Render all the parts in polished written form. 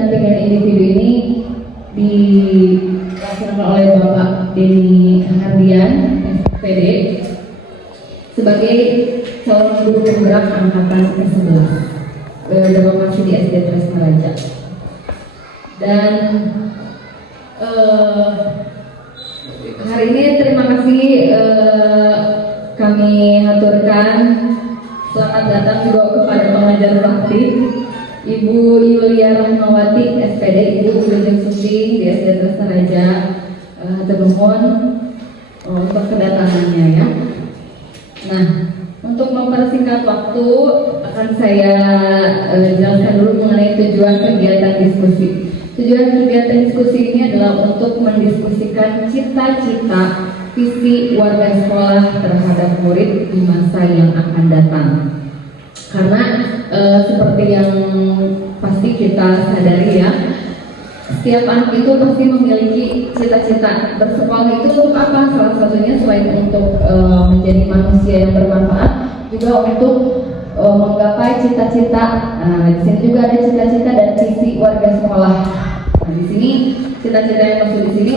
pendampingan individu ini dilaksanakan oleh Bapak Denny Hardian, SPD, sebagai calon guru penggerak angkatan ke-11 berlokasi di SD Tresna Raja. Dan hari ini terima kasih kami haturkan selamat datang juga kepada pengajar praktik Ibu Yulia Rahmawati SPD, Ibu Wilujeng Suci di SD Tresna Raja. Hatur nuhun untuk kedatangannya ya. Nah, untuk mempersingkat waktu akan saya jelaskan dulu mengenai tujuan kegiatan diskusi. Tujuan kegiatan diskusi ini adalah untuk mendiskusikan cita-cita visi warga sekolah terhadap murid di masa yang akan datang. Karena seperti yang pasti kita sadari ya, setiap anak itu pasti memiliki cita-cita. Bersekolah itu untuk apa? Salah satunya selain untuk menjadi manusia yang bermanfaat, juga untuk menggapai cita-cita. Nah, di sini juga ada cita-cita dan visi warga sekolah. Nah, di sini cita-cita yang maksud di sini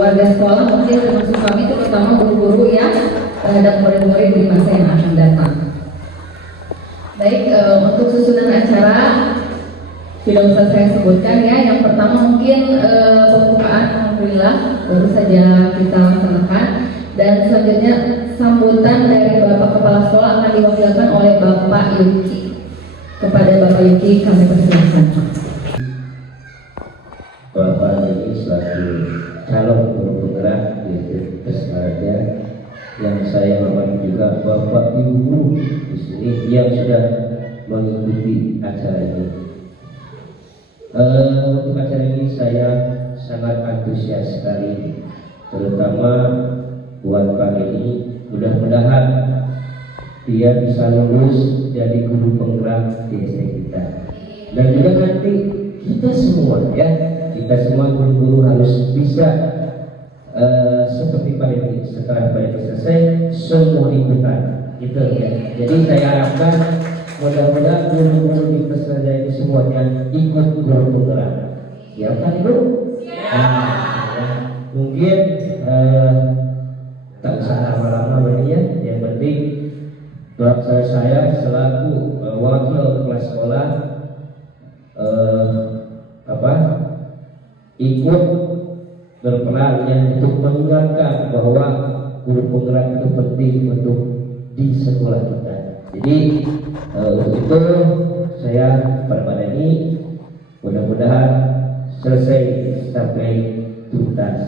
warga sekolah mungkin termasuk kami, terutama guru-guru yang terhadap murid-murid di masa yang akan datang. Baik, untuk susunan acara tidak usah saya sebutkan ya. Yang pertama mungkin pembukaan, alhamdulillah baru saja kita laksanakan, dan selanjutnya sambutan dari Bapak Kepala Sekolah akan diwakilkan oleh Bapak Yuki. Kepada Bapak Yuki kami persilakan. Bapak ini selaku calon guru penggerak di Tresna Raja, yang saya hormati juga Bapak Ibu di sini yang sudah mengikuti acara ini. Untuk acara ini saya sangat antusias sekali, terutama buat Pak ini. Mudah-mudahan dia bisa lulus jadi guru penggerak di SD kita, dan juga nanti kita semua ya, kita semua guru-guru harus bisa seperti Pak ini. Setelah Pak ini selesai, semua ikutan gitu ya. Jadi saya harapkan mudah-mudahan guru-guru di Tresna Raja ini semuanya ikut guru penggerak. Siap kan Ibu? Nah, ya. Mungkin tak usah lama-lama ya. Yang penting saya selaku wakil kepala sekolah ikut berperan untuk mengingatkan bahwa guru penggerak itu penting untuk di sekolah kita. Jadi untuk itu saya pada ini mudah-mudahan selesai sampai tuntas.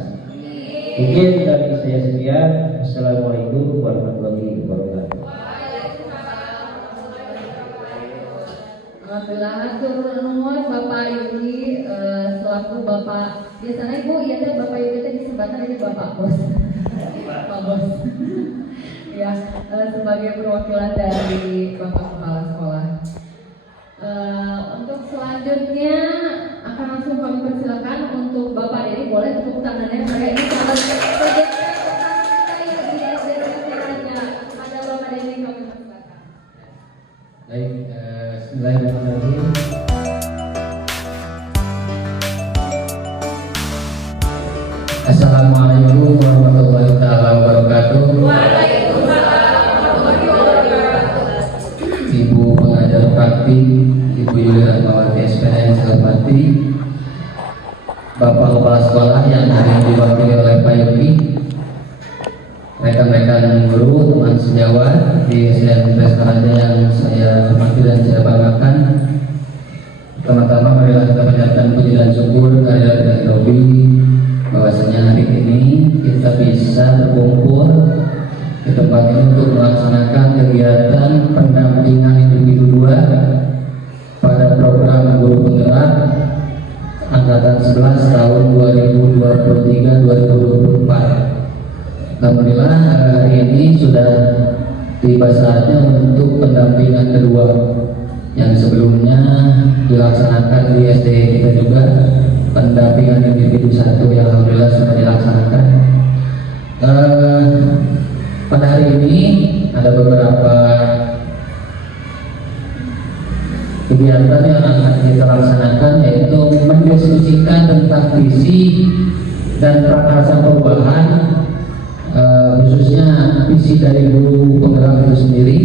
Mungkin dari saya sekian. Assalamualaikum warahmatullahi wabarakatuh. Alhamdulillah, hatur nuhun Bapak Yuki selaku Bapak, biasanya Ibu ya kan Bapak Yuki tadi disebutkan ini Bapak Bos. Pak Bos. Ya, sebagai perwakilan dari Bapak Kepala Sekolah. Untuk selanjutnya akan langsung kami persilakan untuk Bapak Denny, boleh tepuk tangannya. Saya ini salah satu proyek saya di SD Tresna Raja. Ada Bapak Denny, kami persilakan. Baik, bismillahirrahmanirrahim. Assalamualaikum warahmatullahi wabarakatuh. Ibu pengajar praktik, Ibu Yulia Rahmawati SPD yang saya hormati, Bapak Kepala Sekolah yang hari ini diwakili oleh Pak Yuki, rekan-rekan guru, teman sejawat di SDN Tresna Raja yang saya hormati dan saya banggakan. Pertama-tama marilah kita panjatkan puji dan syukur kehadirat Ilahi Robbi bahwasanya hari ini kita bisa berkumpul di tempat ini untuk melaksanakan kegiatan pendampingan individu 2 pada program guru penggerak angkatan 11 tahun 2023-2024. Alhamdulillah hari ini sudah tiba saatnya untuk pendampingan kedua, yang sebelumnya dilaksanakan di SD kita juga pendampingan individu 1 yang alhamdulillah sudah dilaksanakan. Pada hari ini ada beberapa kegiatan yang akan kita laksanakan yaitu mendiskusikan tentang visi dan prakarsa perubahan, khususnya visi dari guru penggerak itu sendiri.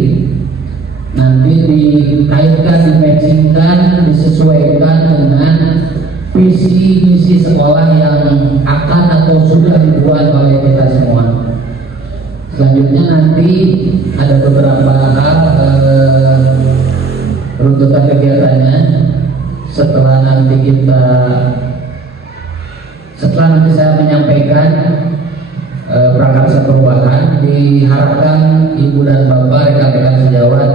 Nanti dikaitkan, dimatchingkan, disesuaikan dengan visi misi sekolah yang akan atau sudah dibuat oleh kita semua. Selanjutnya nanti ada beberapa hal runtutan kegiatannya. Setelah nanti saya menyampaikan prakarsa perubahan, diharapkan Ibu dan Bapak rekan-rekan sejawat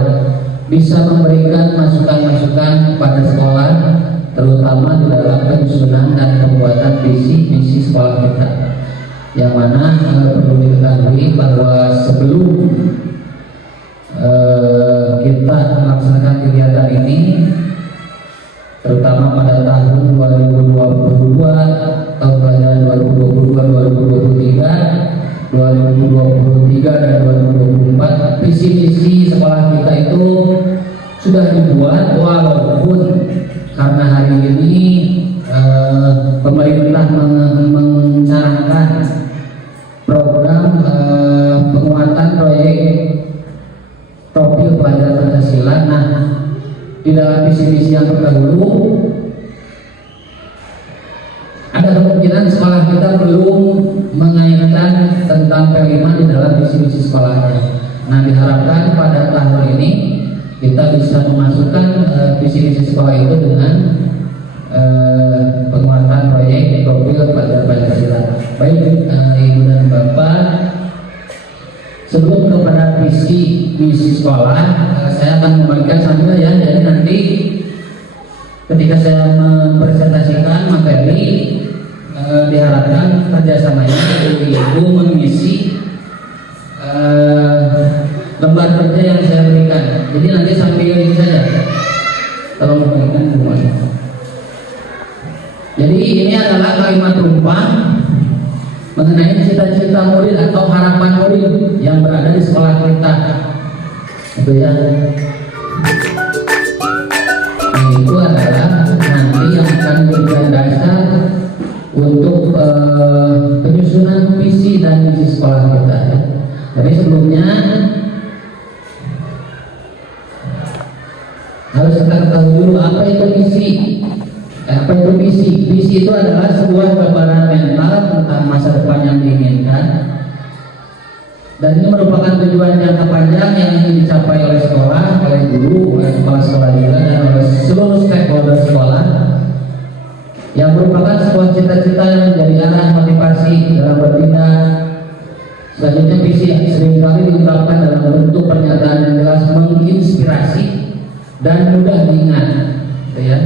bisa memberikan masukan-masukan kepada sekolah, terutama di dalam penyusunan dan pembuatan visi misi sekolah kita. Yang mana perlu diketahui bahwa sebelum kita melaksanakan kegiatan ini, terutama pada tahun 2022, tahun pelajaran 2022, 2023, 2023 dan 2024, visi misi sekolah kita itu sudah dibuat, walaupun karena hari ini pemerintah menyarankan program penguatan proyek profil pelajaran Pancasila. Nah, di dalam visi-visi yang terdahulu ada kemungkinan sekolah kita belum mengaitkan tentang P5 di dalam visi-misi sekolahnya. Nah, diharapkan pada tahun ini kita bisa memasukkan visi-misi sekolah itu dengan penguatan proyek profil pelajaran Pancasila. Baik, Ibu dan Bapak, sebelum kepada visi misi sekolah, saya akan membagikan sambil ya. Jadi nanti ketika saya mempresentasikan materi, diharapkan kerjasamanya Ibu mengisi lembar kerja yang saya berikan. Jadi nanti sambil ini saja, tolong membagikan semuanya. Jadi ini adalah kalimat rumpah mengenai cita-cita murid atau harapan murid yang berada di sekolah kita. Itu ya. Nah, itu adalah nanti yang akan menjadi dasar untuk penyusunan visi dan misi sekolah kita. Ya. Tapi sebelumnya harus kita ketahui dulu apa itu misi. Apa itu visi? Visi itu adalah sebuah gambaran mental tentang masa depan yang diinginkan, dan ini merupakan tujuan jangka panjang yang ingin dicapai oleh sekolah, oleh guru, oleh kepala sekolah juga, dan oleh seluruh stakeholder sekolah, yang merupakan sebuah cita-cita yang menjadi arah motivasi dalam bertindak. Selanjutnya, visi seringkali diungkapkan dalam bentuk pernyataan yang jelas, menginspirasi dan mudah diingat, gitu ya.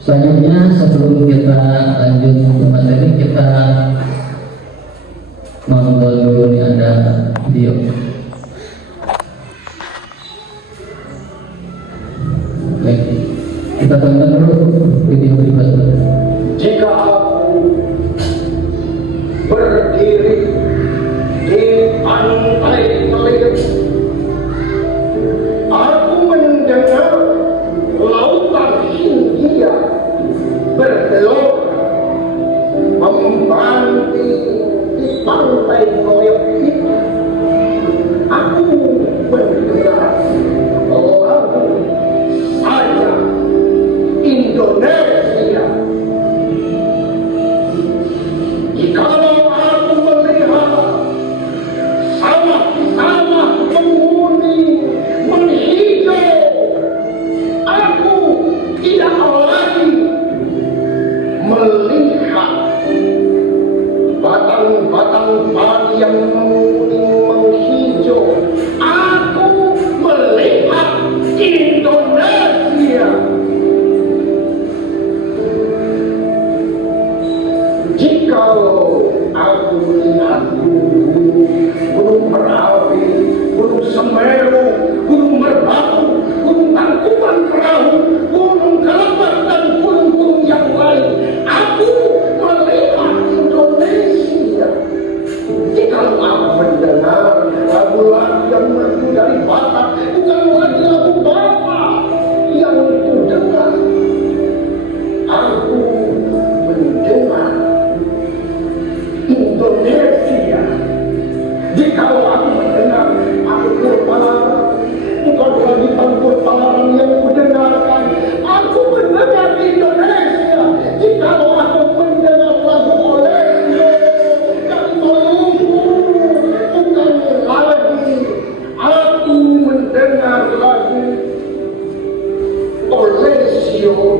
Selanjutnya, sebelum kita lanjut ke materi, kita nonton dulu nih, ada video. Baik, kita tonton dulu video berikutnya. Jika aku berdiri di pantai Melihat, aku mendengar lautan Hindia bergelora membanting di pantai koyak itu. Aku mendengar lagu saya Indonesia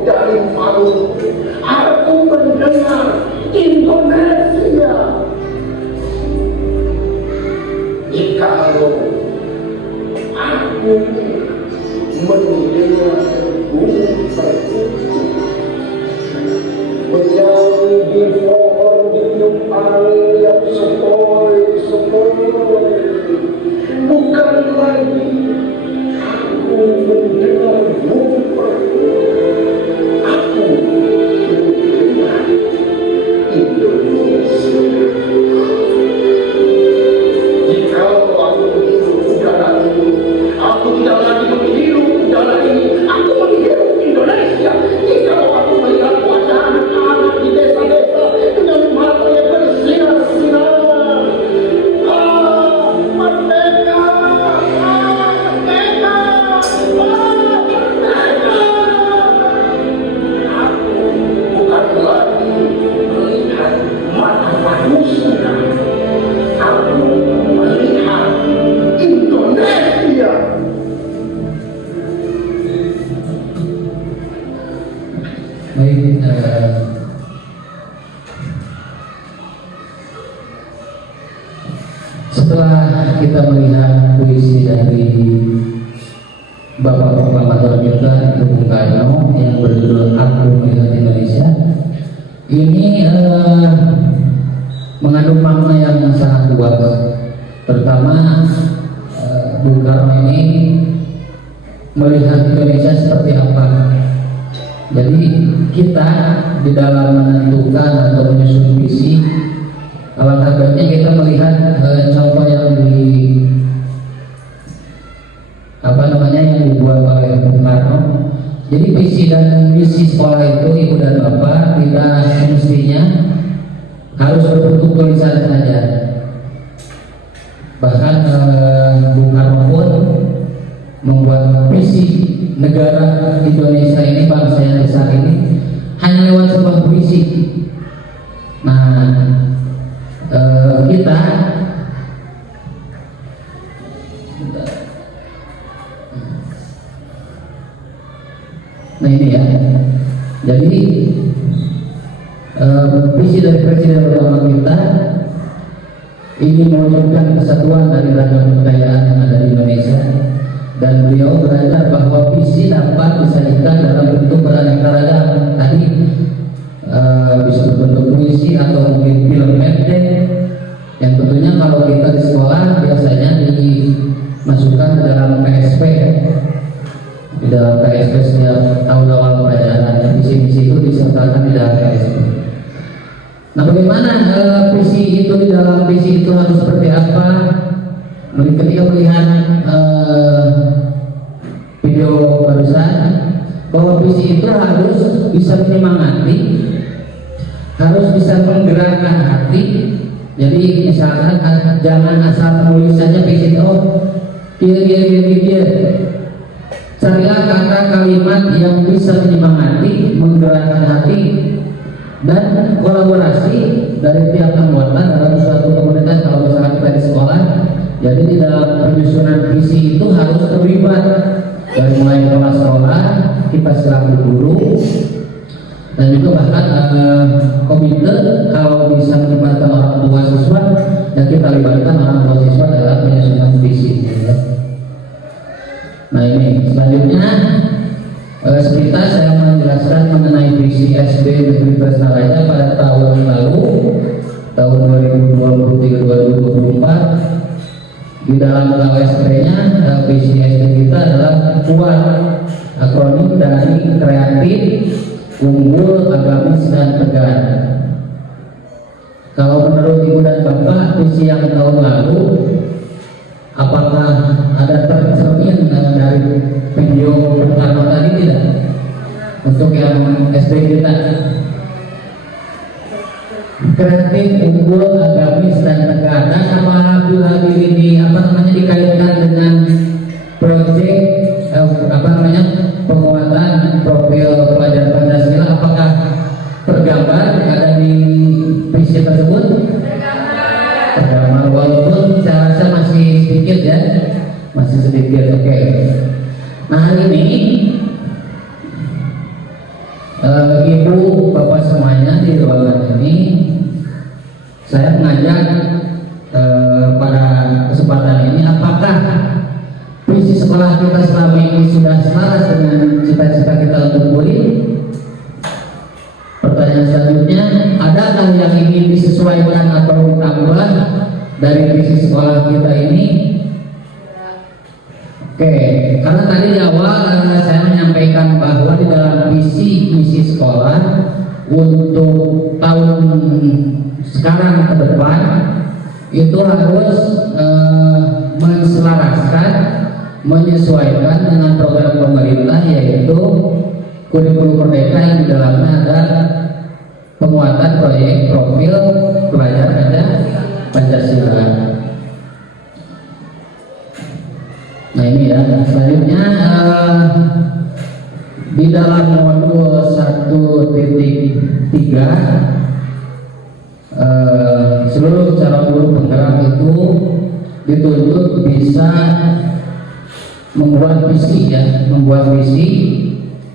dari Palu, aku mendengar Indonesia. Jikalau aku mendengar menyanyi di pohon hidup angin yang sepoi-sepoi, bukan lagi aku mendengar rumah, aku mendengar Indonesia. Jika aku menghirup udara ini, aku tidak lagi menghirup udara ini, aku menghirup Indonesia. Jika aku melihat wajah anak-anak di desa-desa dengan mata yang bersinar-sinar, merdeka, merdeka, merdeka. Aku bukan lagi melihat mata manusia, aku melihat Indonesia. Baik, setelah kita melihat puisi dari Bapak Proklamator kita itu Bung Karno yang berjudul Aku Melihat Indonesia, ini mengandung makna yang sangat kuat. Terutama Bung Karno ini melihat Indonesia seperti apa. Jadi kita di dalam menentukan atau menyusun visi, alangkah baiknya kita melihat contoh yang yang dibuat oleh Bung Karno. Jadi visi dan misi sekolah itu, ibu dan bapak, tidak semestinya harus berbentuk tulisan saja. Bahkan Bung Karno pun membuat visi negara Indonesia ini, bangsa yang besar ini, hanya lewat sebuah puisi. Nah, kita ini ya. Jadi visi dari Presiden utama kita ini mewujudkan kesatuan dari ragam kekayaan yang ada di Indonesia. Dan beliau belajar bahwa visi dapat disajikan dalam bentuk beraneka ragam. Tadi bisa berbentuk puisi atau mungkin film pendek. Yang tentunya kalau kita di sekolah biasanya dimasukkan ke dalam PSP, di dalam PSP setiap tahun awal pelajaran. Visi-visi itu disertakan di dalam PSP. Nah, bagaimana visi itu, di dalam visi itu harus seperti apa? Ketika melihat video barusan, bahwa visi itu harus bisa menyemangati, harus bisa menggerakkan hati. Jadi misalkan jangan asal menulis saja visi itu, dia. Carilah kata kalimat yang bisa menyemangati, menggerakkan hati, dan kolaborasi dari tiap anggota dalam suatu komunitas. Kalau misalkan kita di sekolah, jadi di dalam penyusunan visi itu harus terlibat dari mulai kepala sekolah, kita selaku guru, dan juga bahkan komite kalau bisa melibatkan orang tua siswa, dan kita libatkan orang tua siswa dalam penyusunan visi. Ya. Nah ini selanjutnya sekitar saya menjelaskan mengenai visi SD Negeri Tresnaraja pada tahun lalu, tahun 2023-2024. Di dalam KWSP-nya visi SD kita adalah kuat, akronim dari kreatif, unggul, agamis, dan tegar. Kalau menurut ibu dan bapak, visi yang tahun lalu, apakah ada tercermin dari video Bung Karno tadi? Tidak. Untuk yang SD kita, kreatif, unggul, agamis, dan tegar. Dan apabila ini dikaitkan dengan proyek penguatan profil pelajar Pancasila, apakah tergambar ada di visi tersebut? Tergambar, walaupun saya rasa masih sedikit ya, masih sedikit. Oke. Nah hari ini di ruangan ini saya mengajak pada kesempatan ini, apakah visi sekolah kita selama ini sudah selaras dengan cita-cita kita untuk murid? Pertanyaan selanjutnya, adakah yang ingin disesuaikan atau ditambah dari visi sekolah kita ini? Oke, karena tadi di awal saya menyampaikan bahwa di dalam visi misi sekolah untuk tahun sekarang ke depan itu harus menselaraskan, menyesuaikan dengan program pemerintah, yaitu kurikulum merdeka yang di dalamnya ada penguatan proyek profil pelajar ada Pancasila. Nah ini ya, selanjutnya di dalam modul 1.3 seluruh calon guru penggerak itu dituntut bisa membuat visi ya, membuat visi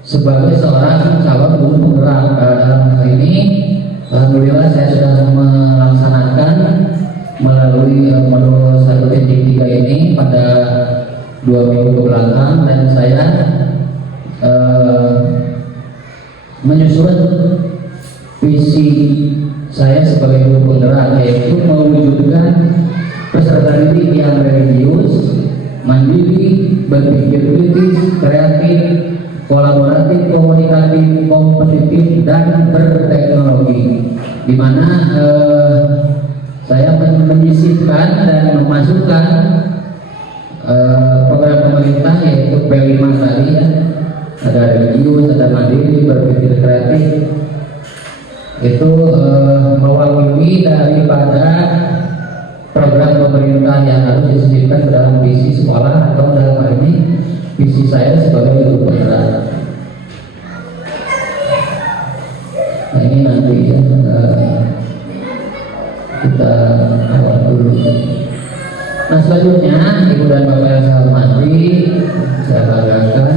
sebagai seorang calon guru penggerak. Dalam hal ini alhamdulillah saya sudah melaksanakan melalui modul 1.3 ini pada 2 minggu ke belakang, dan saya menyusun visi saya sebagai guru penggerak, yaitu mewujudkan peserta didik yang religius, mandiri, berpikir kritis, kreatif, kolaboratif, komunikatif, kompetitif, dan berteknologi, di mana saya menyisipkan dan memasukkan program pemerintah yaitu P5 tadi ya, ada religius, ada mandiri, berpikir kreatif, itu mewakili daripada program pemerintah yang harus disisipkan ke dalam visi sekolah, atau dalam hal ini visi saya sebagai guru penggerak. Nah ini nanti ya, kita awal dulu. Nah selanjutnya Ibu dan Bapak yang saya hormati, saya banggakan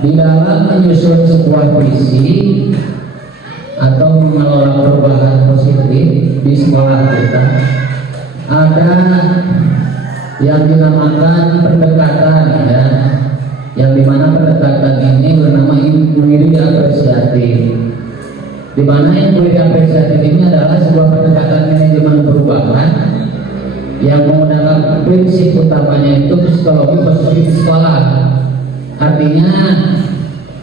di dalam menyusun sebuah visi atau mengelola perubahan positif di sekolah kita, ada yang dinamakan pendekatan ya, yang dimana pendekatan ini bernama inquiry apresiatif, di mana inquiry apresiatif ini adalah sebuah pendekatan manajemen perubahan yang menggunakan prinsip utamanya itu psikologi positif sekolah. Artinya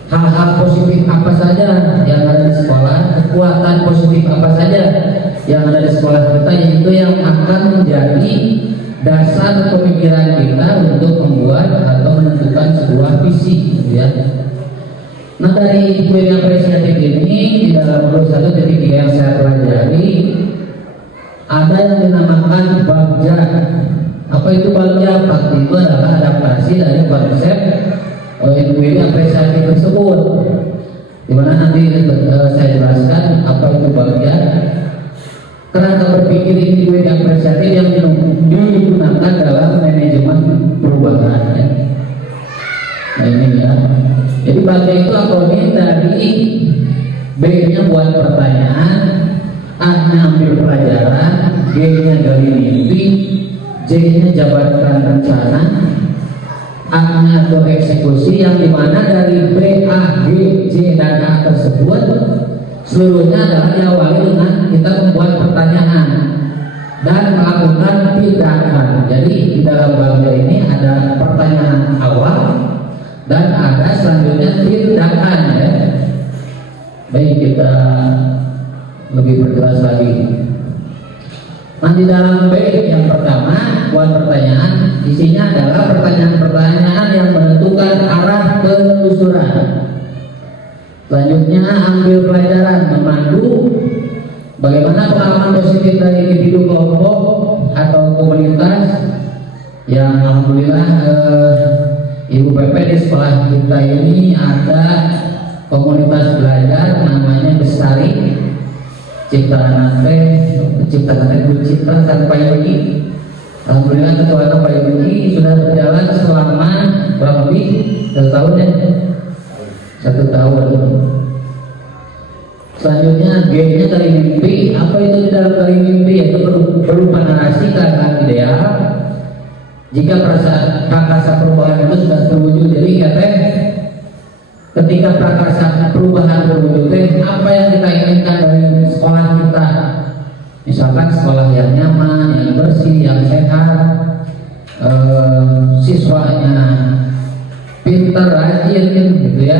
hal-hal positif apa saja yang ada di sekolah, kekuatan positif apa saja yang ada di sekolah kita, yaitu yang akan menjadi dasar pemikiran kita untuk membuat atau menentukan sebuah visi, ya. Nah dari inquiry apresiatif ini di dalam modul 1.3 yang saya pelajari ada yang dinamakan bagja. Apa itu bagja? Bagja itu adalah adaptasi dari konsep inquiry apresiatif tersebut, dimana nanti saya jelaskan apa itu bagja. Kerangka berpikir inquiry apresiatif yang digunakan dalam manajemen perubahan ya. Nah ini ya, jadi bagja itu akronim dari B-nya buat pertanyaan, A-nya ambil pelajaran, G-nya gali mimpi, J-nya jabarkan rencana, A-nya atau eksekusi, yang dimana dari B, A, G, J, dan A tersebut seluruhnya adalah diawali dengan kita membuat pertanyaan dan melakukan tindakan. Jadi di dalam bagja ini ada pertanyaan awal dan ada selanjutnya tindakan ya. Baik, kita lebih berjelas lagi. Nah di dalam B yang pertama buat pertanyaan, isinya adalah pertanyaan-pertanyaan yang menentukan arah penelusuran. Selanjutnya ambil pelajaran, memandu bagaimana pengalaman positif dari individu, kelompok atau komunitas yang alhamdulillah Ibu PP di sekolah kita ini ada komunitas belajar namanya Bestari Ciptaan Bu Cipta sampai Yuki. Alhamdulillah ketuanya Pak Yuki sudah berjalan selama kurang lebih 1 tahun ya. 1 tahun. Selanjutnya G-nya kali mimpi. Apa itu di dalam kali mimpi? Yaitu berupa narasi keadaan ideal. Jika prakarsa perubahan itu sudah terwujud, jadi ketika prakarsa perubahan terwujud, apa yang kita inginkan dari sekolah kita? Misalkan sekolah yang nyaman, yang bersih, yang sehat, siswanya pintar, rajin, gitu ya,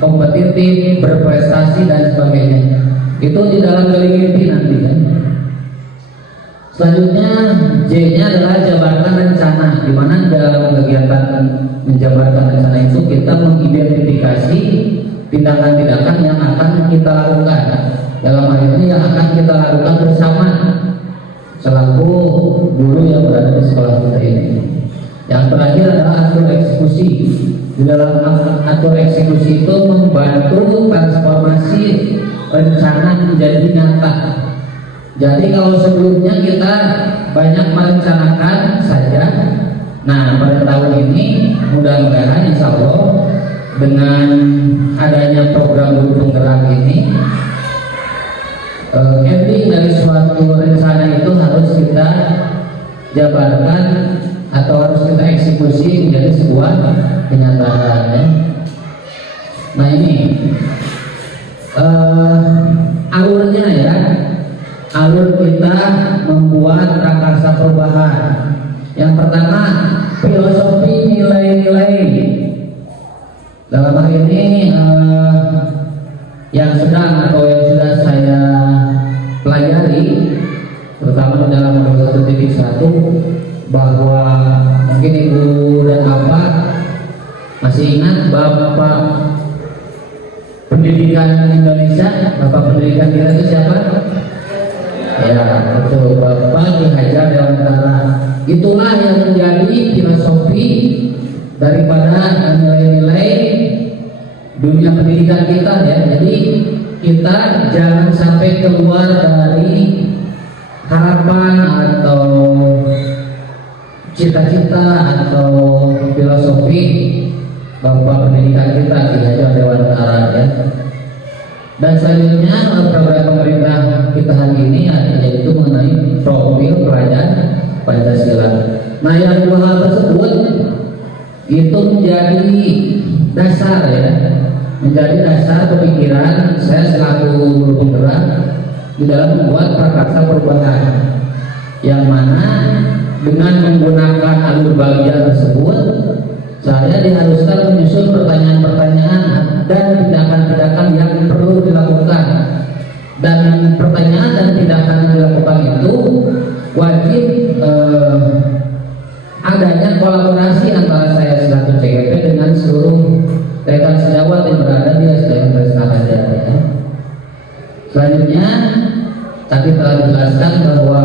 kompetitif, berprestasi dan sebagainya. Itu di dalam kali mimpi nanti kan. Selanjutnya J-nya adalah jabarkan rencana, di mana dalam kegiatan menjabarkan rencana itu kita mengidentifikasi tindakan-tindakan yang akan kita lakukan. Dalam hal ini yang akan kita lakukan bersama selaku guru yang berada di sekolah kita ini. Yang terakhir adalah atur eksekusi. Di dalam atur eksekusi itu membantu transformasi rencana menjadi nyata. Jadi kalau sebelumnya kita banyak merencanakan saja, nah pada tahun ini mudah-mudahan insya Allah dengan adanya program guru penggerak ini, ending dari suatu rencana itu harus kita jabarkan atau harus kita eksekusi menjadi sebuah kenyataan ya. Nah ini alurnya ya, alur kita membuat prakarsa perubahan. Yang pertama filosofi nilai-nilai. Dalam hal ini yang sedang atau yang sudah saya pelajari, terutama di dalam modul 1.1, bahwa mungkin ibu dan bapak masih ingat bapak pendidikan Indonesia, bapak pendidikan kita itu siapa? Ya, betul, Bapak Ki Hajar Dewantara. Itulah yang menjadi filosofi daripada nilai-nilai dunia pendidikan kita ya. Jadi kita jangan sampai keluar dari harapan atau cita-cita atau filosofi Bapak pendidikan kita Ki Hajar Dewantara ya. Dan selanjutnya program pemerintah kita hari ini yaitu mengenai profil pelajar Pancasila. Nah yang dua hal tersebut itu menjadi dasar ya, menjadi dasar pemikiran saya selaku guru penggerak di dalam membuat prakarsa perubahan, yang mana dengan menggunakan alur bagian tersebut saya diharuskan menyusun pertanyaan-pertanyaan dan tindakan-tindakan yang perlu dilakukan. Dan pertanyaan dan tindakan yang dilakukan itu wajib adanya kolaborasi antara saya selaku CGP dengan seluruh rekan sejawat yang berada di SDN Tresnaraja ya. Selanjutnya tadi telah dijelaskan bahwa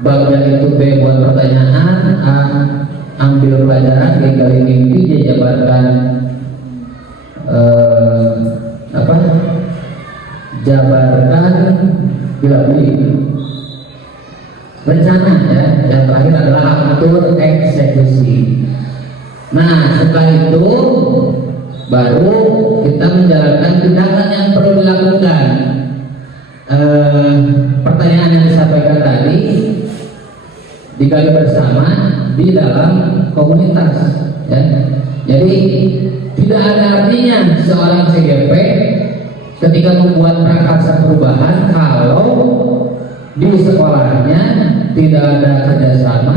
bagian itu B buat pertanyaan, A ambil pelajaran, B kali mimpi, dia jabarkan jabarkan rencana ya. Yang terakhir adalah atur eksekusi. Nah setelah itu baru kita menjalankan tindakan yang perlu dilakukan. Pertanyaan yang disampaikan tadi digali bersama di dalam komunitas ya. Jadi tidak ada artinya seorang CGP ketika membuat prakarsa perubahan kalau di sekolahnya tidak ada kerjasama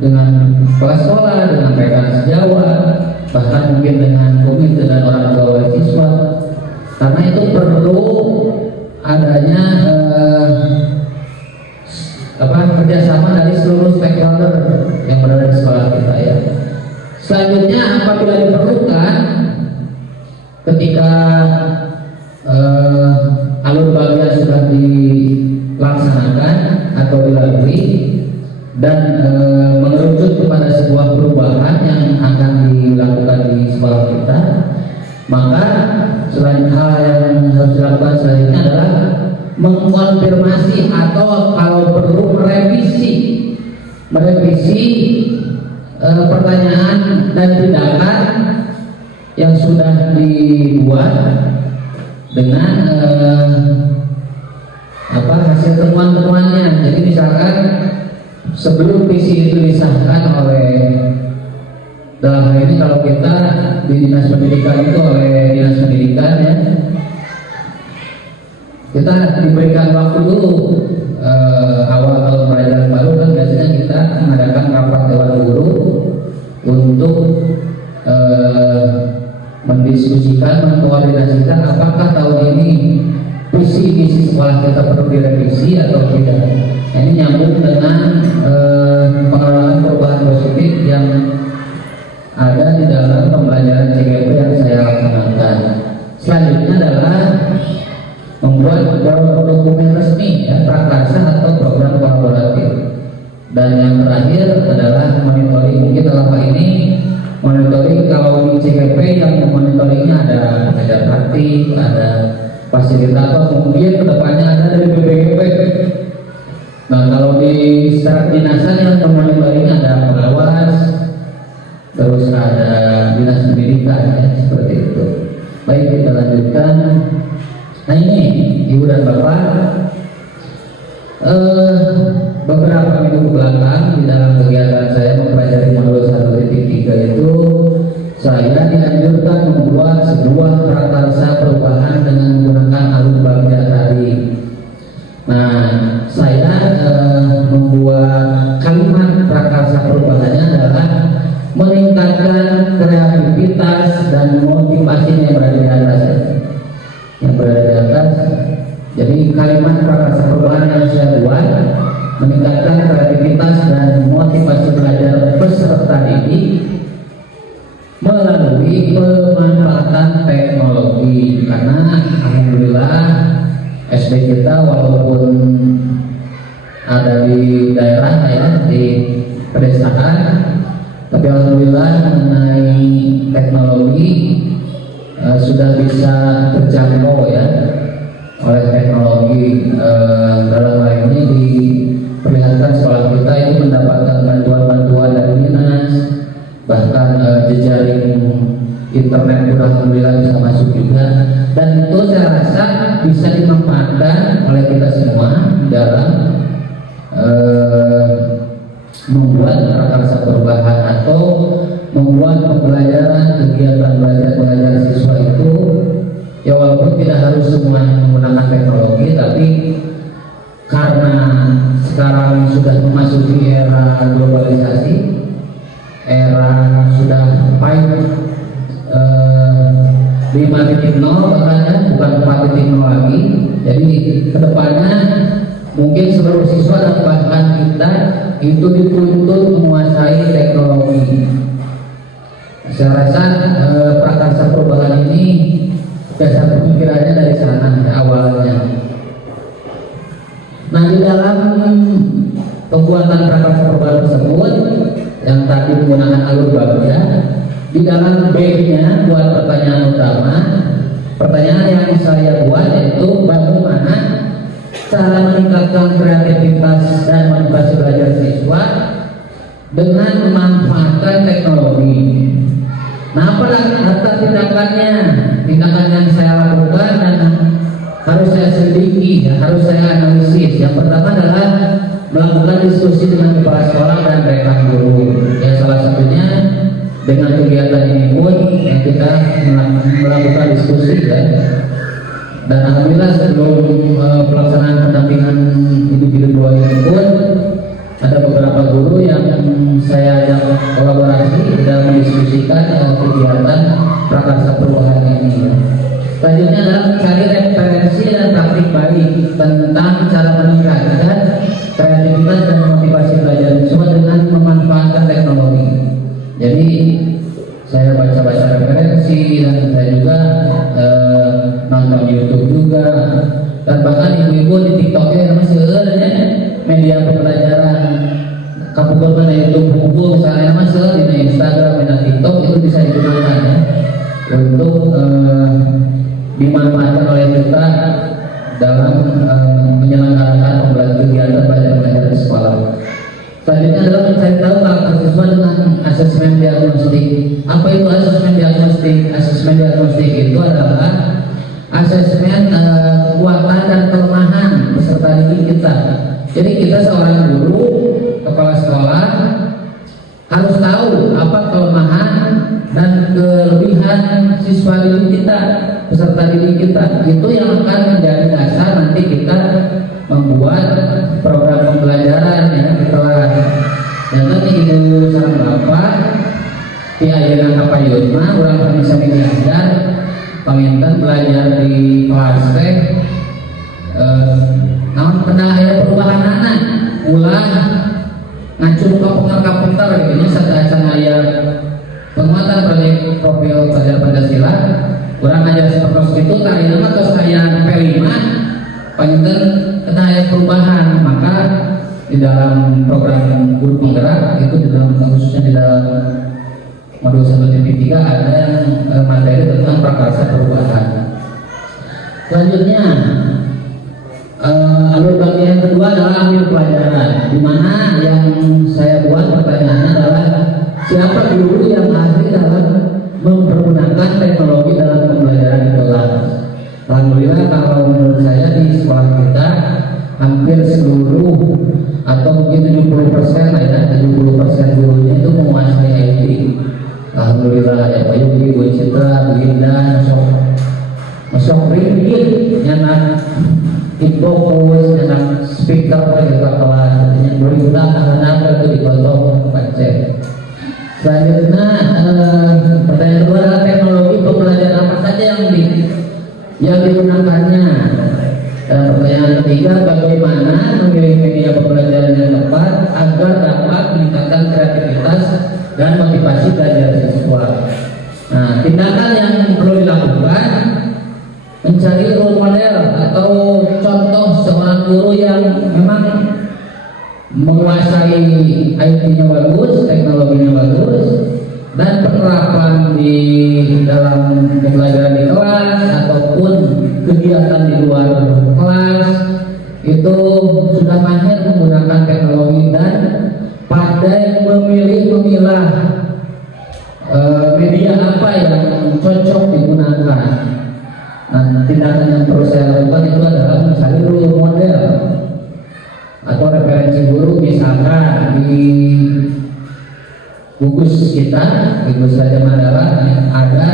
dengan kepala sekolah, dengan rekan sejawat, bahkan mungkin dengan komite dan orang tua siswa. Karena itu perlu adanya kerjasama dari seluruh stakeholder yang berada di sekolah kita ya. Selanjutnya apabila diperlukan ketika alur bagian sudah dilaksanakan atau dilalui dan mengerucut kepada sebuah perubahan yang akan dilakukan di sekolah kita, maka selain hal yang harus dilakukan selanjutnya adalah mengkonfirmasi atau kalau perlu merevisi pertanyaan dan tindakan yang sudah dibuat dengan hasil temuan-temuannya. Jadi misalkan sebelum visi itu disahkan oleh, dalam hal ini kalau kita di dinas pendidikan itu oleh dinas pendidikan ya, kita diberikan waktu dulu. Awal tahun pelajaran baru kan biasanya kita mengadakan rapat dewan guru untuk mendiskusikan, mengkoordinasikan apakah tahun ini visi sekolah kita perlu direvisi atau tidak. Ini nyambung dengan pengelolaan perubahan positif yang ada di dalam pembelajaran CGP yang saya laksanakan. Selanjutnya adalah membuat dokumen resmi ya, prakarsa atau program kolaboratif. Dan yang terakhir adalah monitoring. Mungkin dalam hal ini monitoring, kalau di CGP yang monitoringnya ada pengajar praktik, ada fasilitator, mungkin kedepannya ada dari BPGP. Nah kalau di secara kedinasan yang monitoringnya ada pengawas, terus ada dinas pendidikan ya, seperti itu. Baik, kita lanjutkan. Nah ini Ibu dan Bapak, beberapa minggu belakang di dalam kegiatan saya mempelajari modul 1.3 itu, saya dianjurkan membuat sebuah prakarsa perubahan dengan menggunakan alur bagja tadi. Nah, saya membuat kalimat prakarsa perubahannya adalah meningkatkan kreativitas dan motivasi yang berada di atas. Jadi kalimat prakarsa perubahan yang saya buat meningkatkan kreativitas dan motivasi belajar peserta didik melalui pemanfaatan teknologi. Karena alhamdulillah SD kita walaupun ada di daerah ya, di pedesaan, tapi alhamdulillah mengenai teknologi sudah bisa terjangkau ya oleh teknologi. Dalam hal ini diperlihatkan sekolah kita itu mendapatkan bantuan-bantuan dari dinas, bahkan jejaring internet pun alhamdulillah bisa masuk juga, dan itu saya rasa bisa dimanfaatkan oleh kita semua dalam membuat prakarsa perubahan atau membuat pembelajaran, kegiatan belajar mengajar siswa itu ya walaupun tidak harus semuanya menggunakan teknologi, tapi karena sekarang sudah memasuki era globalisasi, era sudah 5.0 makanya bukan 4.0 lagi. Jadi kedepannya mungkin seluruh siswa dan bahkan kita itu dituntut menguasai teknologi. Saya rasa prakarsa perubahan ini dasar pemikirannya dari sana ya, awalnya. Nah di dalam pembuatan prakarsa perubahan tersebut yang tadi menggunakan alur bagja, di dalam B-nya buat pertanyaan utama, pertanyaan yang saya buat yaitu bagaimana cara meningkatkan kreativitas dan motivasi belajar siswa dengan memanfaatkan teknologi. Nah, apa data tindakannya? Tindakan yang saya lakukan dan harus saya selidiki, ya, harus saya analisis. Yang pertama adalah melakukan diskusi dengan kepala sekolah dan rekan guru. Ya, salah satunya dengan kegiatan ini pun yang kita melakukan diskusi ya. Dan alhamdulillah sebelum pelaksanaan pendampingan individu 2 ini pun ada beberapa guru yang saya ajak kolaborasi dalam mendiskusikan kegiatan prakarsa perubahan ini ya. Selanjutnya adalah mencari referensi dan praktik baik tentang cara meningkatkan kreativitas dan motivasi belajar siswa dengan memanfaatkan teknologi. Jadi saya baca-baca referensi dan saya juga nonton YouTube juga, dan bahkan ibu-ibu di TikToknya masih ada media pembelajaran kapukul mana YouTube buku misalnya masih di Instagram dan TikTok itu bisa digunakan ya, untuk dimanfaatkan oleh kita dalam menyelenggarakan kegiatan belajar mengajar di sekolah. Selanjutnya adalah mencari tahu karakter siswa dengan asesmen diagnostik. Apa itu asesmen diagnostik? Asesmen diagnostik itu adalah asesmen kekuatan dan kelemahan peserta didik kita. Jadi kita seorang guru, kepala sekolah harus tahu apa kelemahan dan kelebihan siswa didik kita, peserta didik kita. Itu yang akan menjadi dasar nanti kita membuat program pembelajaran ya di kelas. Dan nanti ibu sareng bapak di ayeuna kapayun mah urang bisa diajar paminten belajar di kelas teh namun kena aya perubahanana ulah ngacung ka pengerka-pentar gitu nya sadayana aya penguatan proyek profil pelajar Pancasila urang ajar seperti itu karena mah tos aya P5 paminten kena aya perubahan. Maka di dalam program guru penggerak itu di dalam khususnya di dalam modul 1 TV 3 ada yang materi tentang prakarsa perubahan. Selanjutnya alur bagian kedua adalah ambil pelajaran, di mana yang saya buat pertanyaannya adalah siapa guru yang ahli dalam mempergunakan teknologi dalam pembelajaran di kelas. Alhamdulillah kalau menurut saya di sekolah kita hampir seluruh atau mungkin 70% lah ya, 70% gurunya itu menguasai IT. Alhamdulillah ya Pak Yogi, Bu Citra, Bu Indah, masuk ringgit, nyanak infokus, nyanak speaker, gitu kelas, artinya berita anak itu dipotong pacet. Selanjutnya pertanyaan kedua adalah teknologi pembelajaran apa saja yang digunakannya. Dan pertanyaan ketiga, bagaimana memilih media pembelajaran yang tepat agar dapat meningkatkan kreativitas dan motivasi belajar siswa. Nah, tindakan yang perlu dilakukan mencari role model atau contoh seorang guru yang memang menguasai IT-nya bagus, teknologinya bagus, dan penerapan di dalam pembelajaran di kelas ataupun kegiatan di luar kelas itu sudah mahir menggunakan teknologi dan pandai memilah media apa yang cocok digunakan. Nah, tindakan yang perlu saya lakukan itu adalah mencari role model atau referensi guru, misalkan di gugus kita, gugus Raja Mandala ada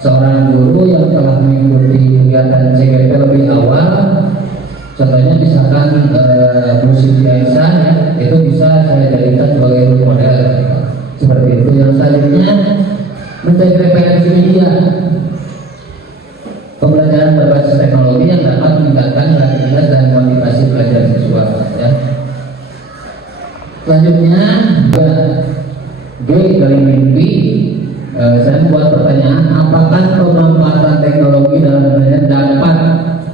seorang guru yang telah mengikuti kegiatan CGP lebih awal. Contohnya misalkan musik biasa ya, itu bisa saya jadikan sebagai role model seperti itu. Yang selanjutnya mencari referensi media pembelajaran berbasis teknologi yang dapat meningkatkan kreativitas dan motivasi belajar siswa ya. Selanjutnya G dari mimpi, saya membuat pertanyaan apakah pemanfaatan teknologi dalam belajar dapat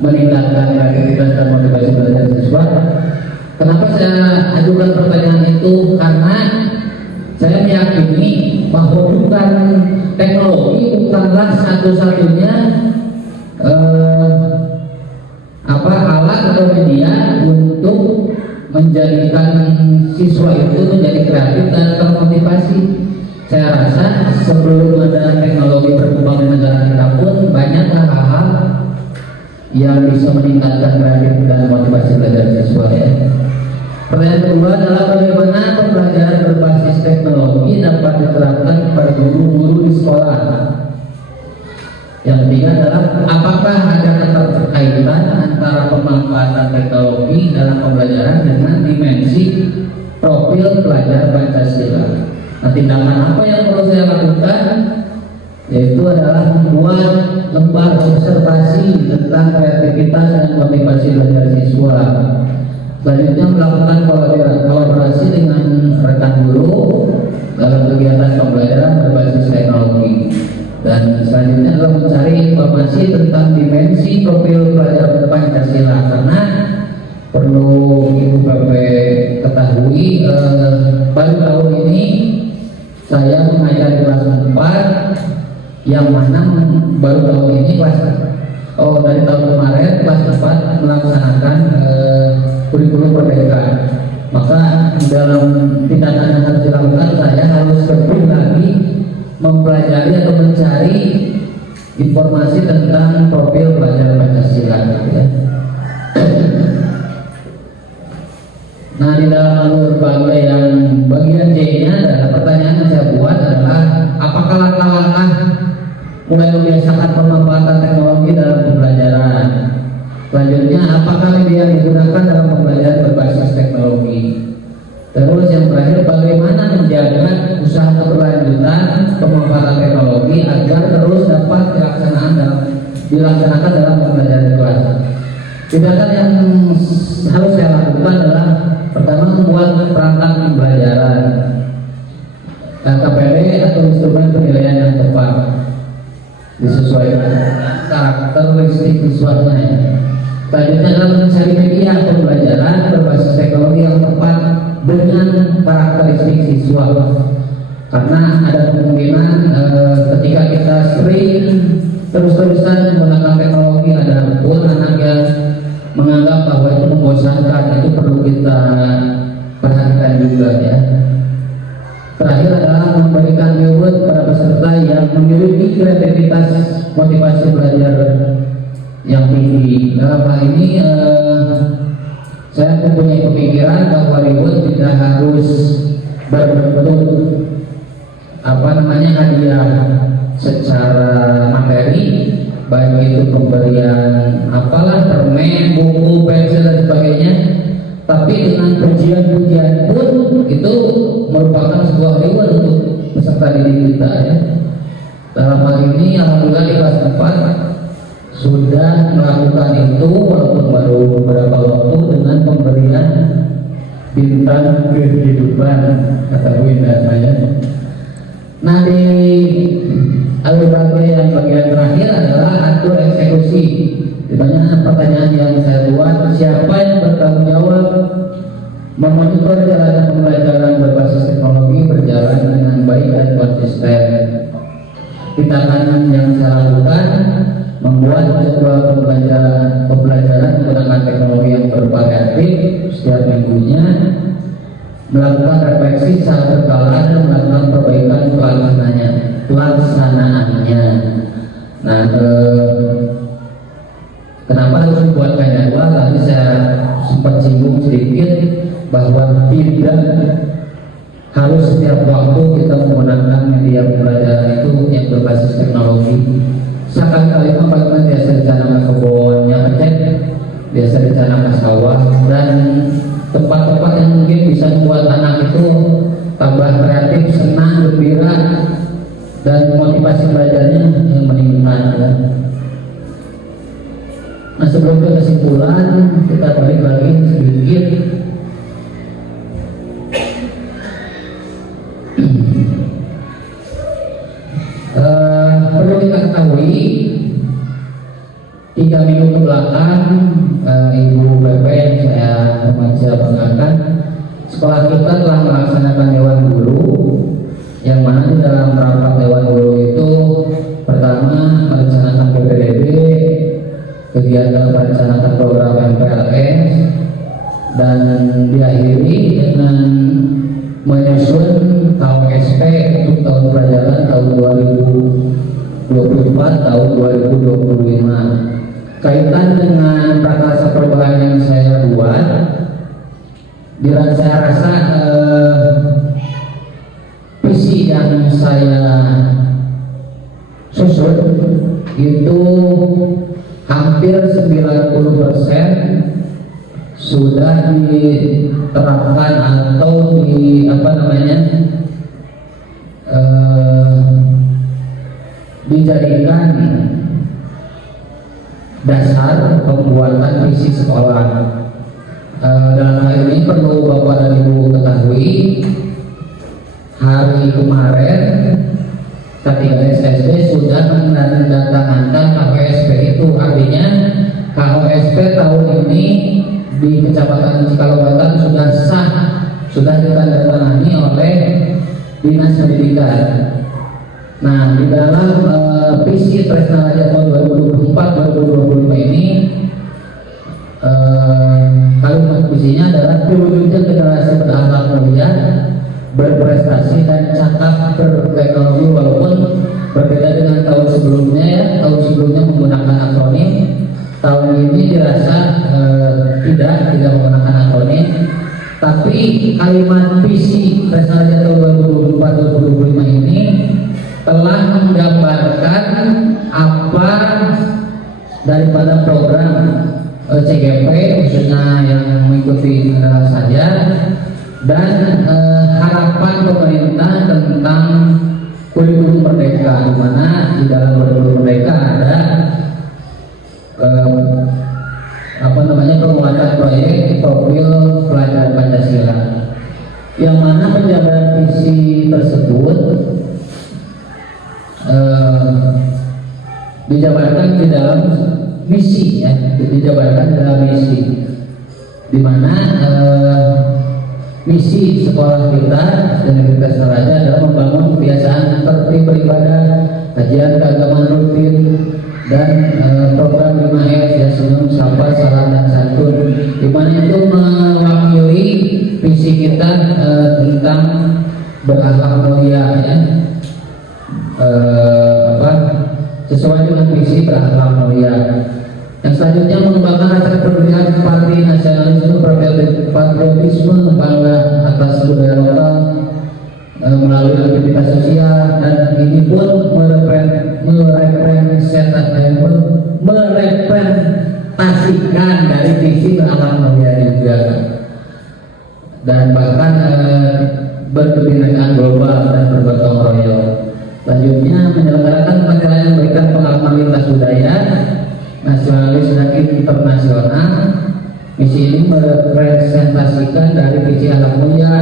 meningkatkan kreativitas dan motivasi belajar siswa. Kenapa saya ajukan pertanyaan itu? Karena saya meyakini bahwa bukan teknologi bukanlah satu-satunya alat atau media untuk menjadikan siswa itu menjadi kreatif dan termotivasi. Saya rasa sebelum ada teknologi berkembang di negara kita pun banyak hal-hal yang bisa meningkatkan kreatif dan motivasi belajar siswa ya. Pertanyaan kedua adalah bagaimana pembelajaran berbasis teknologi dapat diterapkan kepada guru-guru di sekolah. Yang ketiga adalah apakah ada keterkaitan antara pemanfaatan teknologi dalam pembelajaran dengan dimensi profil pelajar Pancasila. Nah, tindakan apa yang perlu saya lakukan? Yaitu adalah membuat lembar observasi tentang kreativitas dan motivasi belajar siswa. Selanjutnya melakukan kolaborasi dengan rekan guru dalam kegiatan pembelajaran berbasis teknologi. Dan selanjutnya adalah mencari informasi tentang dimensi profil pelajar Pancasila, karena perlu Ibu Bapak ketahui baru tahun ini saya mengajar di kelas 4, yang mana baru tahun ini dari tahun kemarin kelas 4 melaksanakan kurikulum merdeka. Maka dalam tindakan yang harus dilakukan saya harus lebih lagi mempelajari atau mencari informasi tentang profil pelajar Pancasila gitu ya. Nah, di dalam alur bangga yang bagian C-nya adalah pertanyaan yang saya buat adalah apakah langkah-langkah mulai membiasakan pemanfaatan teknologi dalam pembelajaran. Selanjutnya, apakah media yang digunakan dalam pembelajaran berbasis teknologi. Terus yang terakhir, bagaimana menjaga usaha keberlanjutan pemanfaatan teknologi agar terus dapat dilaksanakan dalam pembelajaran kelas. Tindakan yang harus saya lakukan adalah pertama, membuat perangkat pembelajaran KPD atau instrumen penilaian yang tepat disesuaikan karakteristik visualnya. Selanjutnya adalah mencari media pembelajaran berbasis teknologi yang tepat dengan karakteristik siswa, karena ada kemungkinan ketika kita sering terus-terusan menggunakan teknologi, ada pun anak yang menganggap bahwa itu membosankan, itu perlu kita perhatikan juga ya. Terakhir adalah memberikan reward pada peserta yang memiliki kreativitas motivasi belajar yang tinggi. Dalam hal ini saya mempunyai pemikiran bahwa reward tidak harus berbentuk hadiah secara materi, baik itu pemberian permen, buku, pensil dan sebagainya, tapi dengan pujian-pujian pun itu merupakan sebuah reward untuk peserta didik kita ya. Dalam hal ini alhamdulillah di kelas 4 sudah melakukan itu walaupun baru beberapa waktu dengan pemberian bintang kehidupan kata Bu Indah saya. Nah, di alur bagian terakhir adalah atur eksekusi. Di mana pertanyaan yang saya buat, siapa yang bertanggung jawab memonitor jalannya pembelajaran berbasis teknologi berjalan dengan baik dan konsisten. Tindakan yang saya lakukan membuat jadwal pembelajaran menggunakan teknologi yang bervariatif setiap minggunya, melakukan refleksi saat berkala dan melakukan perbaikan pelaksanaannya. Nah, kenapa harus dibuatkan jadwal? Tadi saya sempat singgung sedikit bahwa tidak harus setiap waktu kita menggunakan media pembelajaran itu yang berbasis teknologi. Sekali-kali bagaimana biasa ditanam kebunnya pencet, biasa ditanam sawah, dan tempat-tempat yang mungkin bisa membuat anak itu tambah kreatif, senang, gembira, dan motivasi belajarnya yang meningkat ya. Nah, sebelum ke kesimpulan, kita balik lagi sedikit. Perlu kita ketahui 3 minggu ke belakang, Ibu BP yang saya banggakan, sekolah kita telah melaksanakan Dewan Guru, yang mana di dalam rapat Dewan Guru itu pertama melaksanakan PPDB, kegiatan melaksanakan program MPLS, dan diakhiri dengan menyusun KOSP untuk tahun pelajaran tahun 2024 tahun 2025. Kaitan dengan prakarsa perubahan yang saya buat, saya rasa visi yang saya susun itu hampir 90% sudah diterapkan atau dijadikan dasar pembuatan visi sekolah. Dalam hal ini perlu Bapak dan Ibu ketahui, hari kemarin K3SSD sudah menandatangani KOSP itu, artinya KOSP tahun ini di Kecamatan Cikalobatan sudah sah, sudah ditandatangani oleh Dinas Pendidikan. Nah, di dalam visi Tresna Raja tahun 2024-2025 ini, kalimat visinya adalah terwujudnya generasi berakhlak mulia, berprestasi dan cakap berteknologi, walaupun berbeda dengan tahun sebelumnya ya, tahun tidak menggunakan akronim, tapi kalimat visi Prasarja tahun 2024-2025 ini telah menggambarkan apa daripada program CGP khususnya yang mengikuti saja, dan harapan pemerintah tentang kurikulum merdeka, di mana di dalam kurikulum merdeka ada penguatan proyek profil pelajar Pancasila, yang mana penjabaran visi tersebut dijabarkan di dalam misi, ya, dijabarkan dalam misi, di mana misi sekolah kita dan Universitas Saraja adalah membangun kebiasaan tertib beribadah, kajian keagamaan rutin, dan program 5S, ya, Senyum, Sabar, Salam, dan Santun, di mana itu mewakili visi kita tentang berakhlak mulia, ya, sesuai dengan visi berakhlak mulia. Yang selanjutnya mengembangkan rasa kepedulian empati, nasionalisme, patriotisme, bangga atas budaya lokal melalui aktivitas sosial, dan ini pun merepresentasikan dari visi berakhlak mulia juga, dan bahkan berkebinekaan global dan bergotong royong. Selanjutnya menyelenggarakan upacara yang memberikan pengalaman lintas budaya nasionalis dan internasional. Misi ini merepresentasikan dari visi akhlak mulia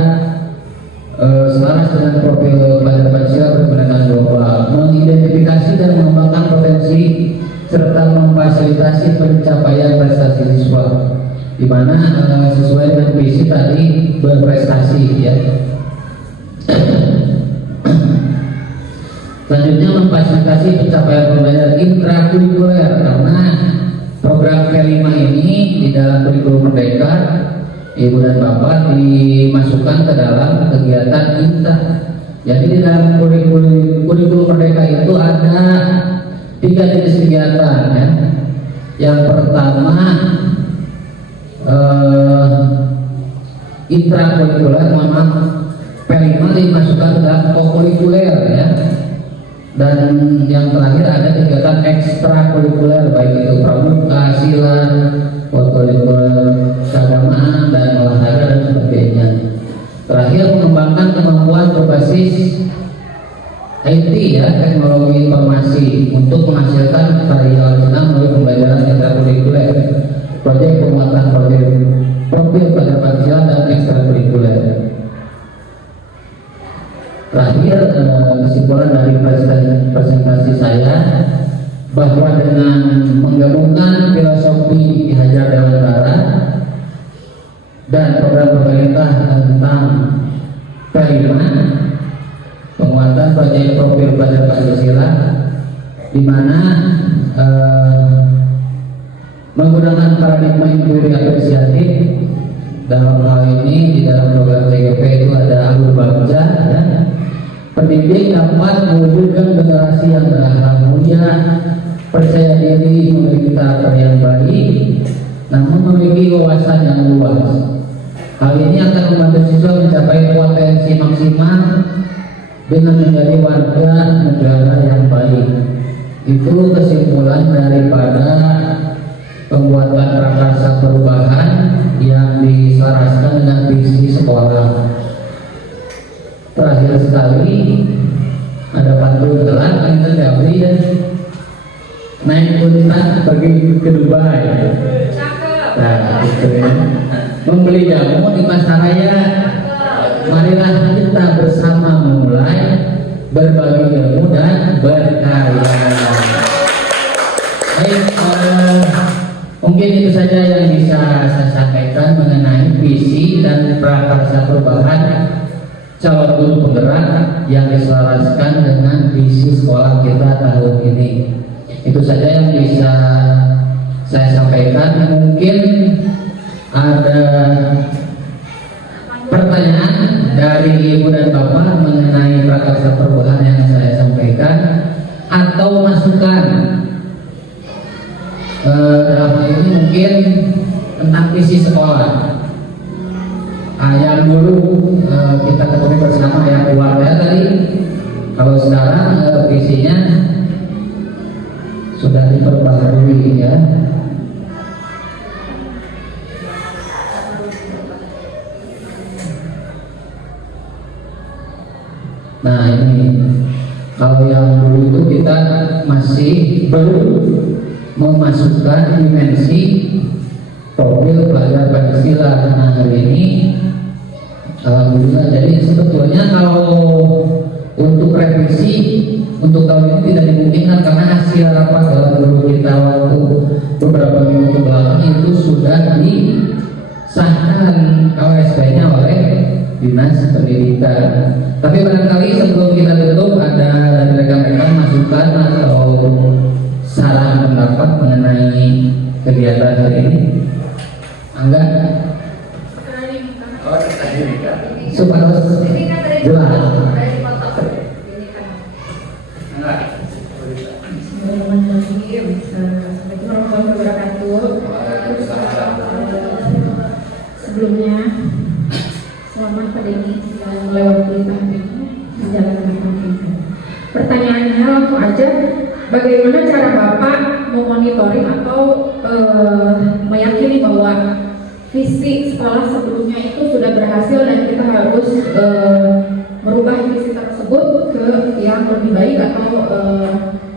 selaras dengan profil pelajar Pancasila berkebinekaan global, mengidentifikasi dan mengembangkan potensi serta memfasilitasi pencapaian prestasi siswa, di mana sesuai dengan visi tadi berprestasi, ya. Selanjutnya memfasilitasi pencapaian pembelajaran intrakurikuler, karena program P5 ini di dalam kurikulum merdeka Ibu dan Bapak dimasukkan ke dalam kegiatan intra. Jadi di dalam kurikulum merdeka itu ada 3 jenis kegiatan, ya. Yang pertama intrakurikuler, P5 dimasukkan ke dalam kokurikuler, ya. Dan yang terakhir ada kegiatan ekstrakurikuler, baik itu pramuka, silat, kurikuler keagamaan, dan olahraga, dan sebagainya. Terakhir mengembangkan kemampuan berbasis IT, ya, teknologi informasi, untuk menghasilkan karya original melalui pembelajaran ekstrakurikuler, proyek penguatan profil pelajar Pancasila, dan ekstrakurikuler. Terakhir, kesimpulan dari presentasi saya bahwa dengan menggabungkan filosofi Ki Hajar Dewantara dan program pemerintah tentang P5, penguatan proyek profil pelajar Pancasila, di mana menggunakan paradigma inquiry apresiatif, dalam hal ini di dalam program TGP itu ada Ahlul Bagja, ya. Pendidik dapat mewujudkan generasi yang berakhlak mulia, percaya diri, memiliki karakter yang baik, namun memiliki wawasan yang luas. Hal ini akan membantu siswa mencapai potensi maksimal dengan menjadi warga negara yang baik. Itu kesimpulan daripada pembuatan prakarsa perubahan yang diselaraskan dengan visi sekolah. Terakhir sekali ada pantun telah kita Gabri dan naik unta pergi ke Dubai. Nah, itu ya. Membeli jamu di pasaraya. Marilah kita bersama memulai berbagi ilmu dan berkarya. Baik, mungkin itu saja yang bisa saya sampaikan mengenai visi dan prakarsa perubahan calon guru penggerak yang diselaraskan dengan visi sekolah kita tahun ini. Itu saja yang bisa saya sampaikan. Mungkin ada pertanyaan dari Ibu dan Bapak mengenai prakarsa perubahan yang saya sampaikan, atau masukan. Dalam hal ini mungkin tentang visi sekolah. Yang dulu kita ketemu bersama yang keluarga tadi, kalau sekarang visinya sudah diperbaharui ya. Nah ini kalau yang dulu itu kita masih belum memasukkan dimensi profil pelajar Pancasila. Nah hari ini alhamdulillah, jadi sebetulnya kalau untuk revisi untuk tahun ini tidak dimungkinkan karena hasil rapat dalam guru kita waktu beberapa minggu ke belakang itu sudah disahkan KWSP-nya oleh Dinas Pendidikan. Tapi barangkali sebelum kita tutup ada dari rekan-rekan masukan atau saran pendapat mengenai kegiatan hari ini. Angga? Supaya jelas. Sebelumnya, selamat Pak Denny yang melewati tahap ini menjalankan konferensi. Pertanyaannya langsung aja, bagaimana cara Bapak memonitoring atau meyakini bahwa visi sekolah sebelumnya itu sudah berhasil dan kita harus merubah visi tersebut ke yang lebih baik atau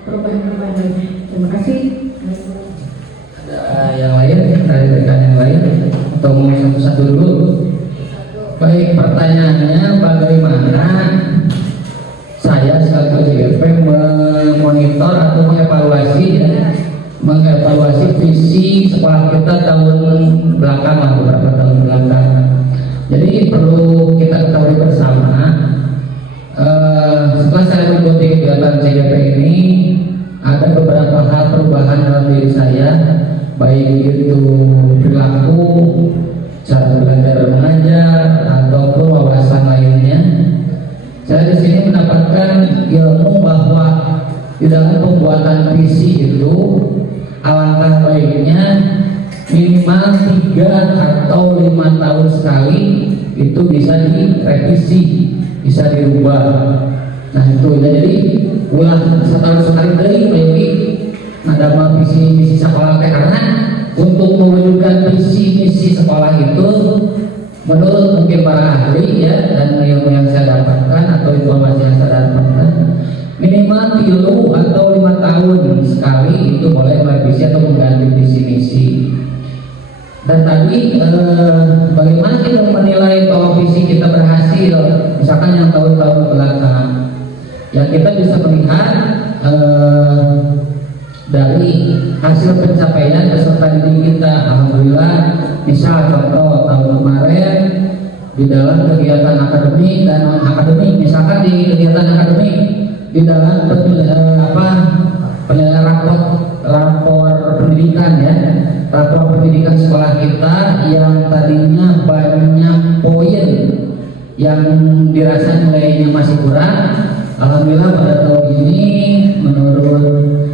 perubahan-perubahan lainnya? Terima kasih. Ada yang lain dari rekan yang lain atau mau satu-satu dulu? Baik, pertanyaannya bagaimana saya sekaligus JGP memonitor atau mengevaluasi visi sekolah kita tahun belakang lah, beberapa tahun belakang. Jadi perlu kita ketahui bersama, setelah saya mengikuti kegiatan JGP ini ada beberapa hal perubahan dalam diri saya, baik itu perilaku, cara belajar mengajar ataupun wawasan lainnya. Saya di sini mendapatkan ilmu bahwa di dalam pembuatan visi itu alangkah baiknya minimal 3 atau 5 tahun sekali itu bisa direvisi, bisa dirubah. Nah itu jadi ulah setahun sekali lagi ada visi misi sekolah karena untuk mewujudkan visi misi sekolah itu menurut mungkin para ahli ya dan ilmu yang saya dapatkan atau informasi yang saya dapatkan minimal 3 atau 5 tahun sekali itu boleh merevisi atau mengganti visi misi. Dan tadi bagaimana kita menilai bahwa visi kita berhasil, misalkan yang tahun-tahun belakang, ya kita bisa melihat dari hasil pencapaian peserta didik kita. Alhamdulillah, misal contoh tahun kemarin di dalam kegiatan akademik dan non akademik, misalkan di kegiatan akademik di dalam penilaian rapor pendidikan ya, rapor pendidikan sekolah kita yang tadinya banyak poin yang dirasa nilainya masih kurang, alhamdulillah pada tahun ini menurut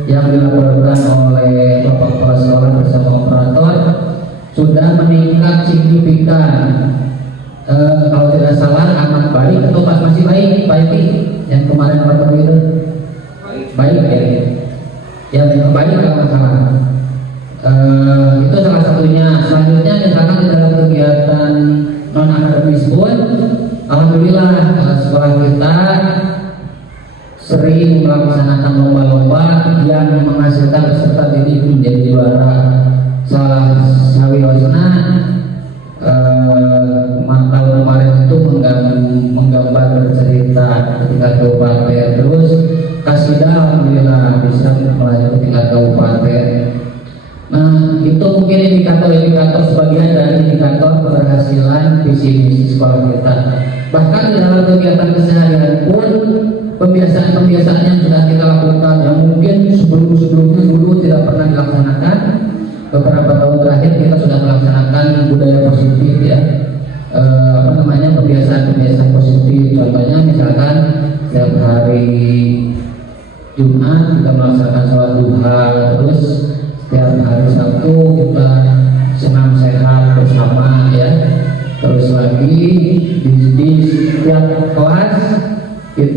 yang dilaporkan oleh Bapak Kepala Sekolah bersama operator sudah meningkat signifikan. Kalau tidak salah amat baik atau pas masih baik yang kemarin rapor itu baik ya, yang baik kalau nggak salah. Itu salah satunya. Selanjutnya misalkan di dalam kegiatan non akademis pun alhamdulillah sekolah kita sering melaksanakan lomba-lomba yang menghasilkan peserta didik menjadi juara. Salah sawiosna tahun kemarin itu menggambar bercerita ketika kabupaten, terus kasidah alhamdulillah bisa melayani tingkat kabupaten. Nah itu mungkin indikator sebagian dari indikator keberhasilan visi misi sekolah kita. Bahkan di dalam kegiatan keseharian pun pembiasaan yang sudah kita lakukan yang mungkin sebelumnya dulu tidak pernah dilaksanakan, beberapa tahun terakhir kita sudah melaksanakan budaya positif ya, kebiasaan positif. Contohnya misalkan setiap hari Jumat kita melaksanakan sholat duha, terus setiap hari Sabtu kita senam sehat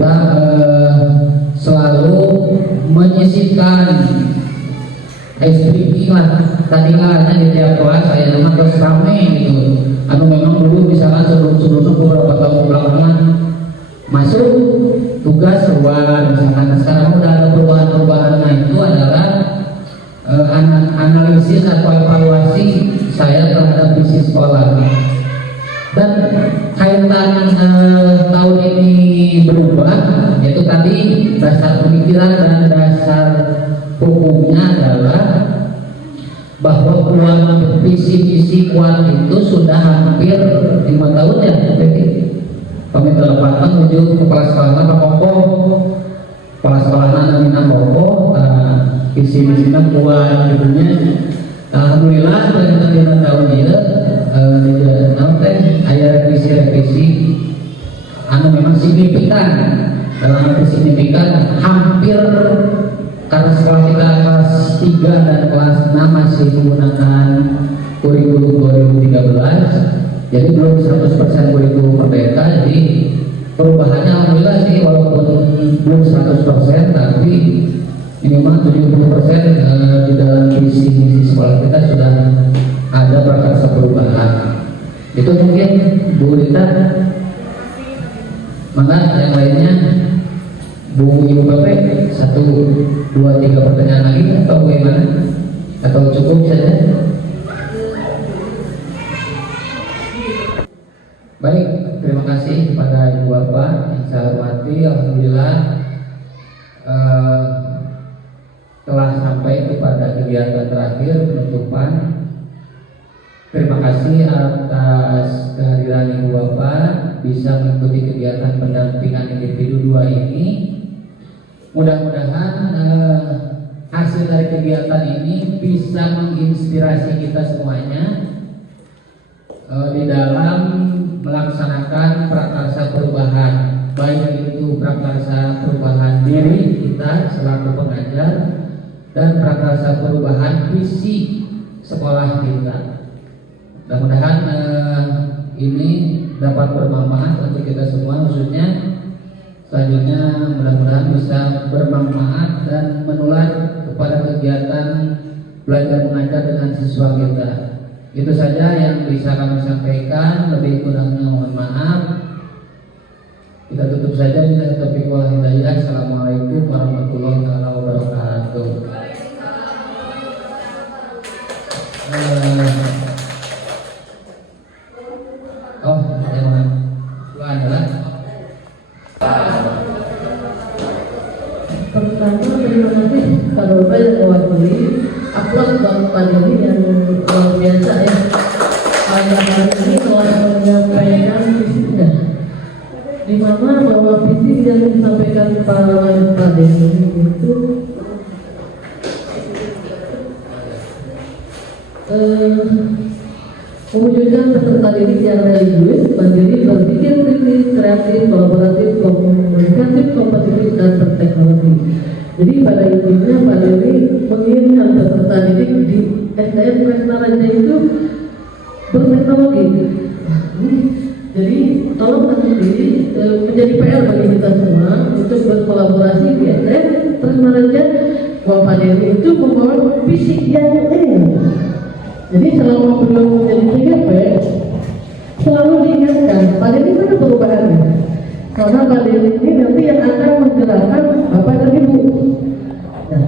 kita selalu menyisihkan SPP lah tadinya di tiap kelas saya nama terus rame gitu. Anu memang dulu misalkan sebelum beberapa tahun belakangan masuk tugas luar misalkan, sekarang udah ada perubahan-perubahan. Nah itu adalah analisis atau evaluasi saya terhadap visi sekolah. Dan kaitan tahun ini berubah, yaitu tadi dasar pemikiran dan dasar hukumnya adalah bahwa visi kuat itu sudah hampir 5 tahun ya. Jadi komite 8 menuju kepala sekolah kepala sekolah namina pokok visi-visinya kuat gitunya. Alhamdulillah pada tahun ini ada revisi anu memang signifikan. Dalam arti signifikan hampir, karena sekolah kita kelas 3 dan kelas 6 masih menggunakan kurikulum 2013, jadi belum 100% kurikulum merdeka. Jadi perubahannya alhamdulillah sih, walaupun belum 100% tapi minimal 70% di dalam visi sekolah kita sudah ada prakarsa perubahan. Itu mungkin Bu Rita. Mana yang lainnya? Bu Ibu Bapak, 1, 2, 3 pertanyaan lagi atau bagaimana? Atau cukup saja? Baik, terima kasih kepada Ibu Bapak yang saya hormati. Alhamdulillah telah sampai kepada kegiatan terakhir penutupan. Terima kasih atas kehadiran Ibu Bapak bisa mengikuti kegiatan pendampingan individu 2 ini. Mudah-mudahan hasil dari kegiatan ini bisa menginspirasi kita semuanya di dalam melaksanakan prakarsa perubahan, baik itu prakarsa perubahan diri kita selaku pengajar dan prakarsa perubahan visi sekolah kita. Mudah-mudahan ini dapat bermanfaat untuk kita semua, khususnya selanjutnya mudah-mudahan bisa bermanfaat dan menular kepada kegiatan belajar mengajar dengan siswa kita. Itu saja yang bisa kami sampaikan, lebih kurangnya mohon maaf. Kita tutup saja dengan taufiq wal hidayah. Assalamualaikum warahmatullahi wabarakatuh. Pertama, terima kasih pada Bapak yang mewakili. Aplaus buat Pak Deni yang luar biasa ya. Pada hari ini telah menyampaikan visinya, di mana bahwa visi yang disampaikan Pak Deni itu mewujudkan peserta didik yang religius, mandiri, berpikir kritis, kreatif, kolaboratif, komunikatif, kompetitif, dan berteknologi. Jadi pada intinya Pak Deni menginginkan peserta didik di SDN Kresna Raja itu berteknologi. Jadi tolong nanti menjadi PR bagi kita semua untuk berkolaborasi di SDN Kresna Raja. Bahwa Pak Deni itu membawa visi yang jadi selama beliau menjadi PGP selalu diingatkan Pak Deni mana perubahannya, karena Pak Deni ini nanti yang akan menggerakkan Bapak dan Ibu. Nah,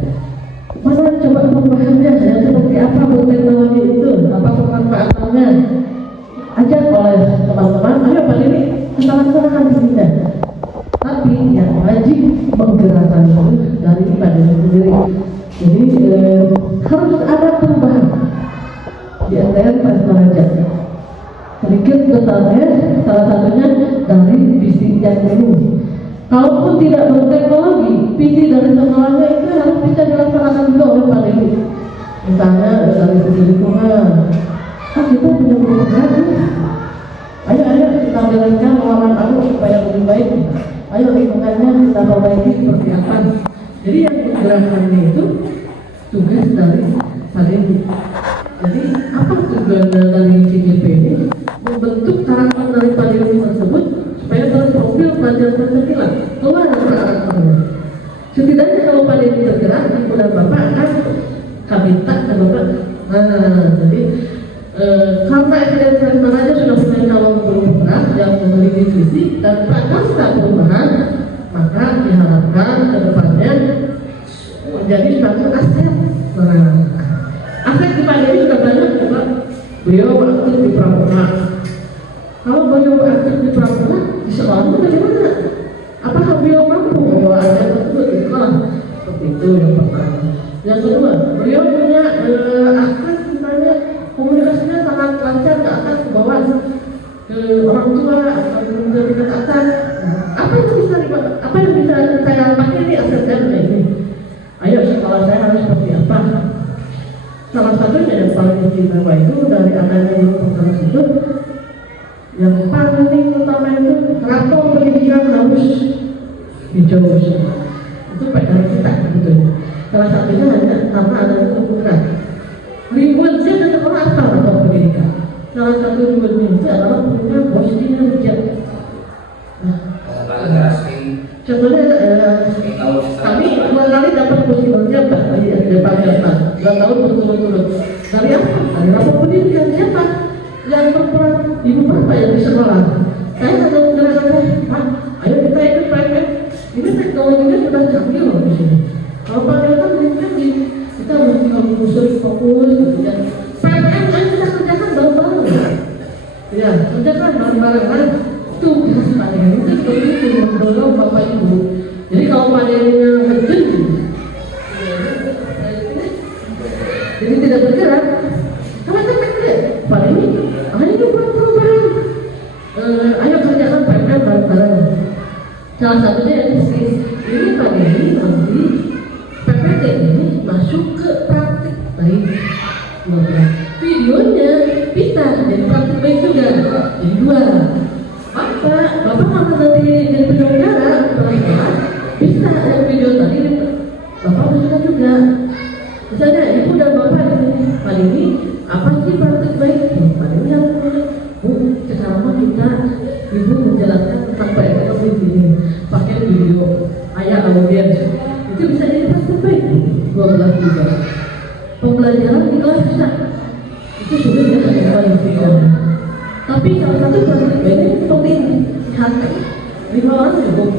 mana coba perubahannya ya, seperti apa berteknologi itu, apa pemanfaatannya, ajak oleh teman-teman, ayo Pak Deni kita laksanakan visinya. Tapi yang wajib menggerakkan itu dari Pak Deni sendiri. Jadi harus ada perubahan di SDN Kresna Raja. Sedikit besarnya, salah satunya dari visi yang ini. Kalaupun tidak berteknologi, visi dari sekolahnya itu harus bisa dilaksanakan juga oleh Pak Deni. Misalnya dari segi lingkungan, kita punya program. Ayo kita jalankan ruangan baru supaya lebih baik. Ayo lingkungannya kita perbaiki seperti apa. Jadi yang bergerakkannya itu tugas dari Pak Deni. Jadi apa tujuan dari CGP ini? Membentuk karakter dari Pak Deni tersebut supaya terus profil pelajar Pancasila, keluar karakternya. Setidaknya kalau pada ini bergerak, ibu dan bapak akan kami minta ke bapak. Jadi karena evidence center aja sudah punya calon guru penggerak yang memiliki visi dan prakarsa perubahan, maka diharapkan ke depannya menjadi satu aset. Aset di Pak Dedi sudah banyak juga. Beliau aktif di Pramuka. Kalau beliau aktif di Pramuka, di sekolah bagaimana? Apakah beliau mampu membawa aset tersebut di sekolah? Seperti itu yang pertama. Yang kedua, beliau punya akses misalnya komunikasinya sangat lancar ke atas ke bawah, ke orang tua atau ke tingkat atas. Apa yang bisa saya pakai ini aset saya ini? Ayo sekolah saya harus seperti apa? Salah satunya yang paling istimewa itu dari adanya yang pertama itu, yang paling utama itu rapor pendidikan harus hijau. Itu PR kita gitu. Salah satunya hanya karena adanya kebutuhan. Rewardnya dan sekolah apa rapor pendidikan? Salah satu rewardnya itu adalah punya bos kinerja. Contohnya kami 2 kali dapat bos kinerja dari Pak 2 tahun berturut-turut. Dari apa? Dari rapor pendidikan. Siapa yang berperan? Ibu bapak yang di sekolah. Saya hanya menjelaskan, Pak, ayo kita ikut PMM. Ini teknologinya sudah canggih loh di sini. Kalau Pak Dewa kan kita mesti khusus fokus gitu ya. PMM ayo kita kerjakan bareng-bareng. Ya, kerjakan bareng-bareng. Tugas Pak Dewa itu begitu mendorong bapak ibu. Jadi kalau Pak Dewa ngejeng, jadi tidak bergerak. Kalau kita kerja, Pak ini, ayo bareng-bareng. Ayo kerjakan PMM bareng-bareng. Salah satunya yang ini Pak Dewi nanti PPT ini masuk ke praktik baik. Videonya bisa jadi praktik baik juga. Jadi 2. Bapak kalau nanti jadi penyelenggara setelah bisa yang video tadi Bapak bisa juga. Misalnya ibu dan bapak di sini, Pak ini apa sih praktik baik? Pak ini yang Bu, sekarang kita ibu menjelaskan tentang PMM ini pakai video ayah audiens itu bisa jadi praktik baik. 12 juga. Pembelajaran di kelas bisa. Itu sudah ya ada paling video. Tapi salah satu praktik baik ini seperti ini. Lihat 5 orang cukup.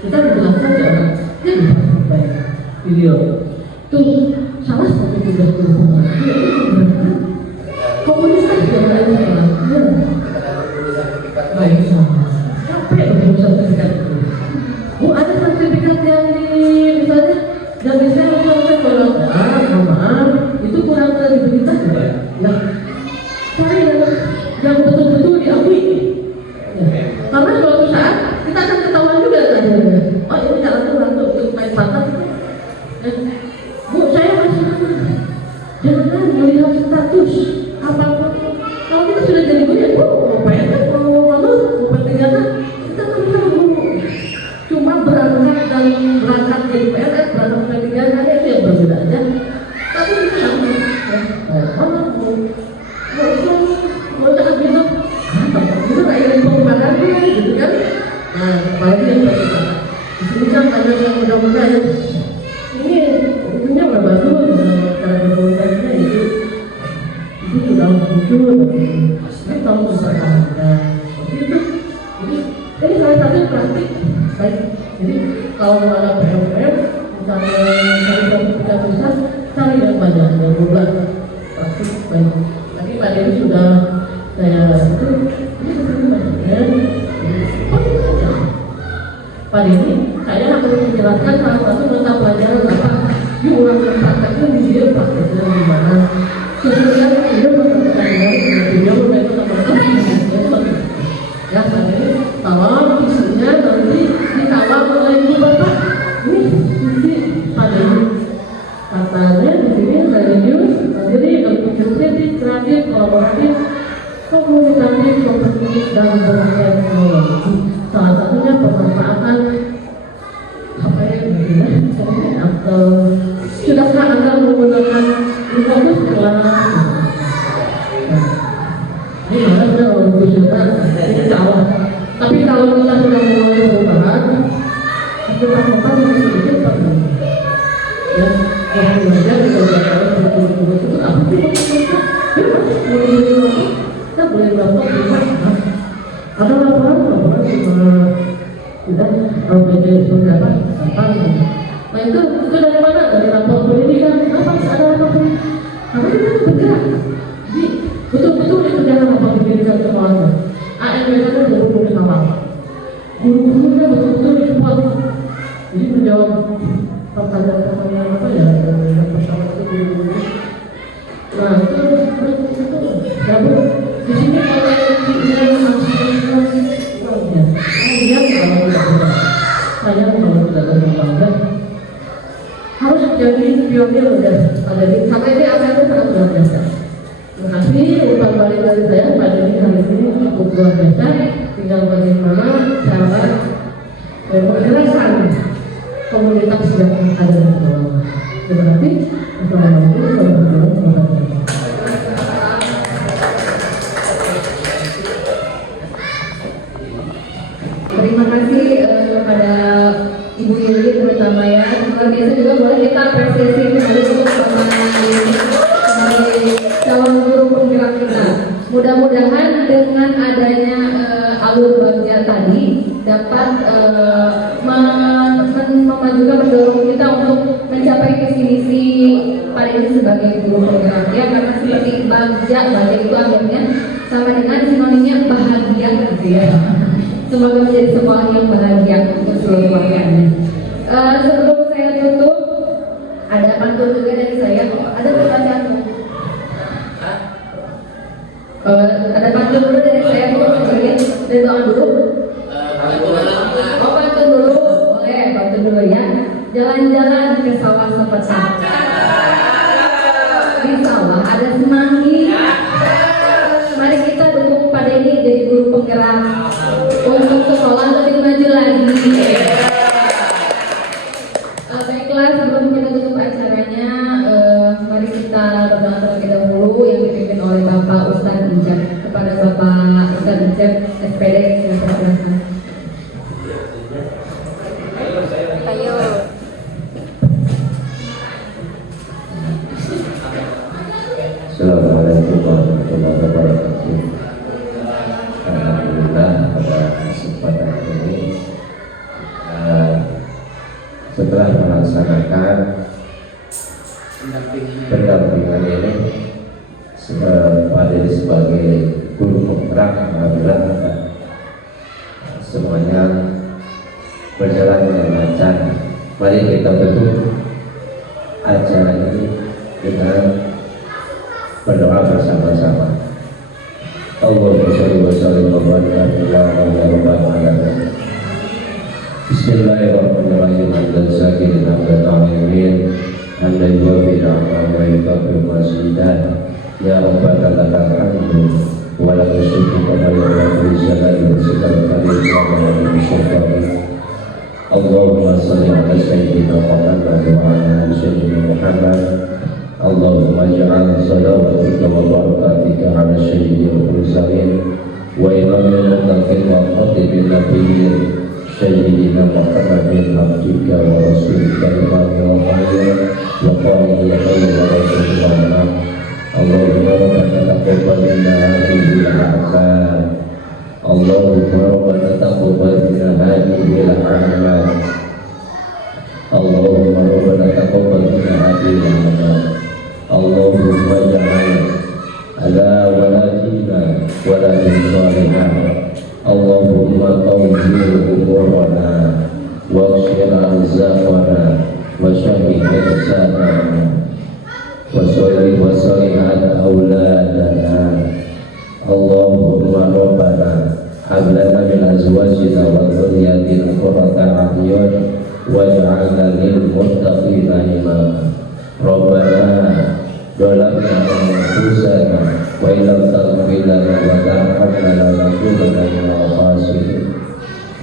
Kita menjelaskan ke anak jadi praktik baik video. Tuh salah satu tugas guru komunikasi yang lain baik sama capek untuk sertifikat itu. Bu ada sertifikat yang misalnya yang bisa saya kalau maaf itu kurang kredibilitas ya. Nah, cari yang betul-betul diakui. Ya. Karena suatu saat kita akan ketahuan juga akhirnya. Oh ini jalan untuk main pantat. Bu saya masih jangan melihat status apapun. Kalau kita sudah jadi guru ya, mau PNS, mau P3K, kita kan bisa guru. Cuma berangkat jadi PNS, berangkat P3K itu yang berbeda aja. Tapi kita sama. Mau jangan bilang, kita nggak ingin pengembangan gitu kan? Nah, apalagi yang P3K. Di sini kan ada yang muda-muda ya. Ini punya udah bagus, cara berkomunikasinya itu sudah muncul. Ini kalau misalkan itu, jadi salah satu praktik baik. Jadi kalau ada PMM, misalnya cari sertifikat besar, cari yang banyak, yang 12 praktik baik. Tadi Pak Dewi sudah saya itu, ini seperti banyaknya. Pak Dewi, saya akan menjelaskan salah satu mata pelajaran apa diulang prakteknya di dia prakteknya di mana. Sebenarnya dia mengatakan dia membantu teman-teman ya Pak Dewi, tolong isinya nanti dikawal oleh ibu bapak. Ini isi Pak Dewi katanya di sini religius, jadi kritis, kreatif, kolaboratif, komunikatif, kompetitif dan berteknologi. Salah satunya pemanfaatan apa ya atau sudahkah Anda menggunakan Windows kelas? Ini mana sudah kalau ini salah. Tapi kalau kita sudah depan yang sedikit pernah ya yang belajar di dalam buku itu apa sih kita boleh berapa ada laporan tidak LPD berapa apa nah itu dari mana dari rapor pendidikan apa ada apa kita bergerak jadi betul-betul dikerjakan rapor pendidikan sekolahnya AMBK itu betul-betul sama guru-gurunya betul-betul support jadi menjawab pertanyaan-pertanyaan apa ya yang pertama itu guru-guru nah itu di sini kalau harus jadi pionir udah ada di karena ini apa itu sangat luar biasa. Terima kasih umpan balik dari saya pada hari ini cukup luar biasa. Tinggal bagaimana cara menggerakkan komunitas yang ada di bawah. Terima kasih. Assalamualaikum warahmatullahi wabarakatuh. Terima kasih kepada Ibu Yuli terutama ya. Luar biasa juga boleh kita apresiasi kembali untuk calon guru penggerak kita. Mudah-mudahan dengan adanya alur bagja tadi dapat memajukan mendorong kita untuk mencapai visi misi pada ini sebagai guru penggerak ya, karena seperti bagja itu akhirnya sama dengan sinonimnya bahagia gitu ya. Semoga menjadi sekolah yang bahagia untuk seluruh warganya. Sebelum saya tutup, ada pantun juga dari saya. Ada pertanyaan? Ada pantun dulu dari saya untuk memberikan doa dulu. Oh pantun dulu, boleh pantun dulu ya. Jalan-jalan ke sawah sepetah. Di sawah ada semanggi. Mari kita dukung Pak Denny jadi guru penggerak untuk sekolah lebih maju lagi. Baiklah, sebelum kita tutup acaranya, mari kita berdoa terlebih dahulu yang dipimpin oleh Bapak Ustadz Ijab. Kepada Bapak Ustadz Ijab SPD, saya persilakan. Ayo. Assalamualaikum warahmatullahi wabarakatuh. Alhamdulillah pada kesempatan ini setelah melaksanakan pendampingan ini sebagai guru penggerak, alhamdulillah semuanya berjalan dengan lancar. Mari kita tutup acara ini dengan berdoa bersama-sama. Allahumma sholli wa sallim wa barik ala Muhammad. Bismillahirrahmanirrahim. Hamdan sakirin hamdan ta'amin hamdan yuwafi ni'amahu wa yukafi masidah. Ya Rabbana lakal hamdu wa lakal syukru kama yarda risalati wa segala kalim wa nabi syaitan. Allahumma sholli ala sayyidina Muhammad wa ala ali sayyidina Muhammad. Allahumma ja'al salawatika wa barakatika ala sayyidil mursalin wa imamil muttaqin wa khatibin nabiyyin sayyidina Muhammadin abdika wa rasulika imamil mu'minin wa qa'idil khayri wa rasulullah. Allahumma rabbana taqabbal minna hadhihi al-a'mal. Allahumma rabbana taqabbal minna hadhihi al-a'mal. Allahumma rabbana taqabbal minna hadhihi al-a'mal. Allahumma ja'al ala waladina waladin salihah. Allahumma tawjir umurana wa shira azafana wa syahid azafana wa sholli wa salihat awladana. Allahumma rabbana hablana min azwajina wa dhurriyyatina qurrata a'yun waj'alna lil muttaqina imama. Rabbana dolamna anfusana wa illam taghfir lana wa tarhamna lanakunanna minal khasirin.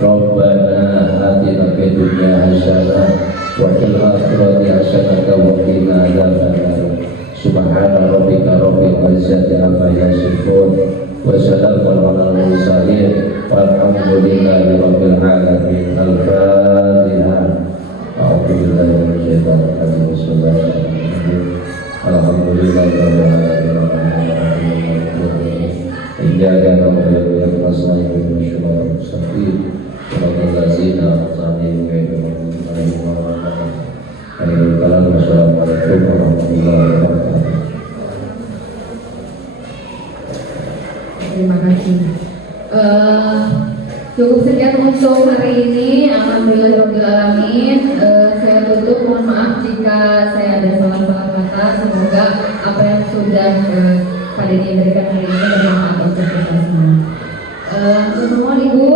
Rabbana atina fid dunya hasanah wa fil akhirati hasanah wa qina adzabannar. Subhana rabbika rabbil izzati amma yasifun wa salamun alal mursalin walhamdulillahi rabbil alamin. Al-Fatihah. billahi minasyaitonir rajim. Bismillahirrahmanirrahim. Alhamdulillahirobbilalamin. Iyyaka na'budu wa iyyaka nasta'in. Ihdinas siratal mustaqim. Shiratal ladzina an'amta 'alaihim ghairil maghdubi 'alaihim waladdallin. Assalamualaikum warahmatullahi wabarakatuh. Terima kasih. Cukup sekian untuk hari ini. Alhamdulillahirobbilalamin. Saya tutup. Mohon maaf jika saya ada salah-salah kata. Semoga apa yang sudah Pak Denny berikan hari ini bermanfaat untuk kita semua. Mohon Ibu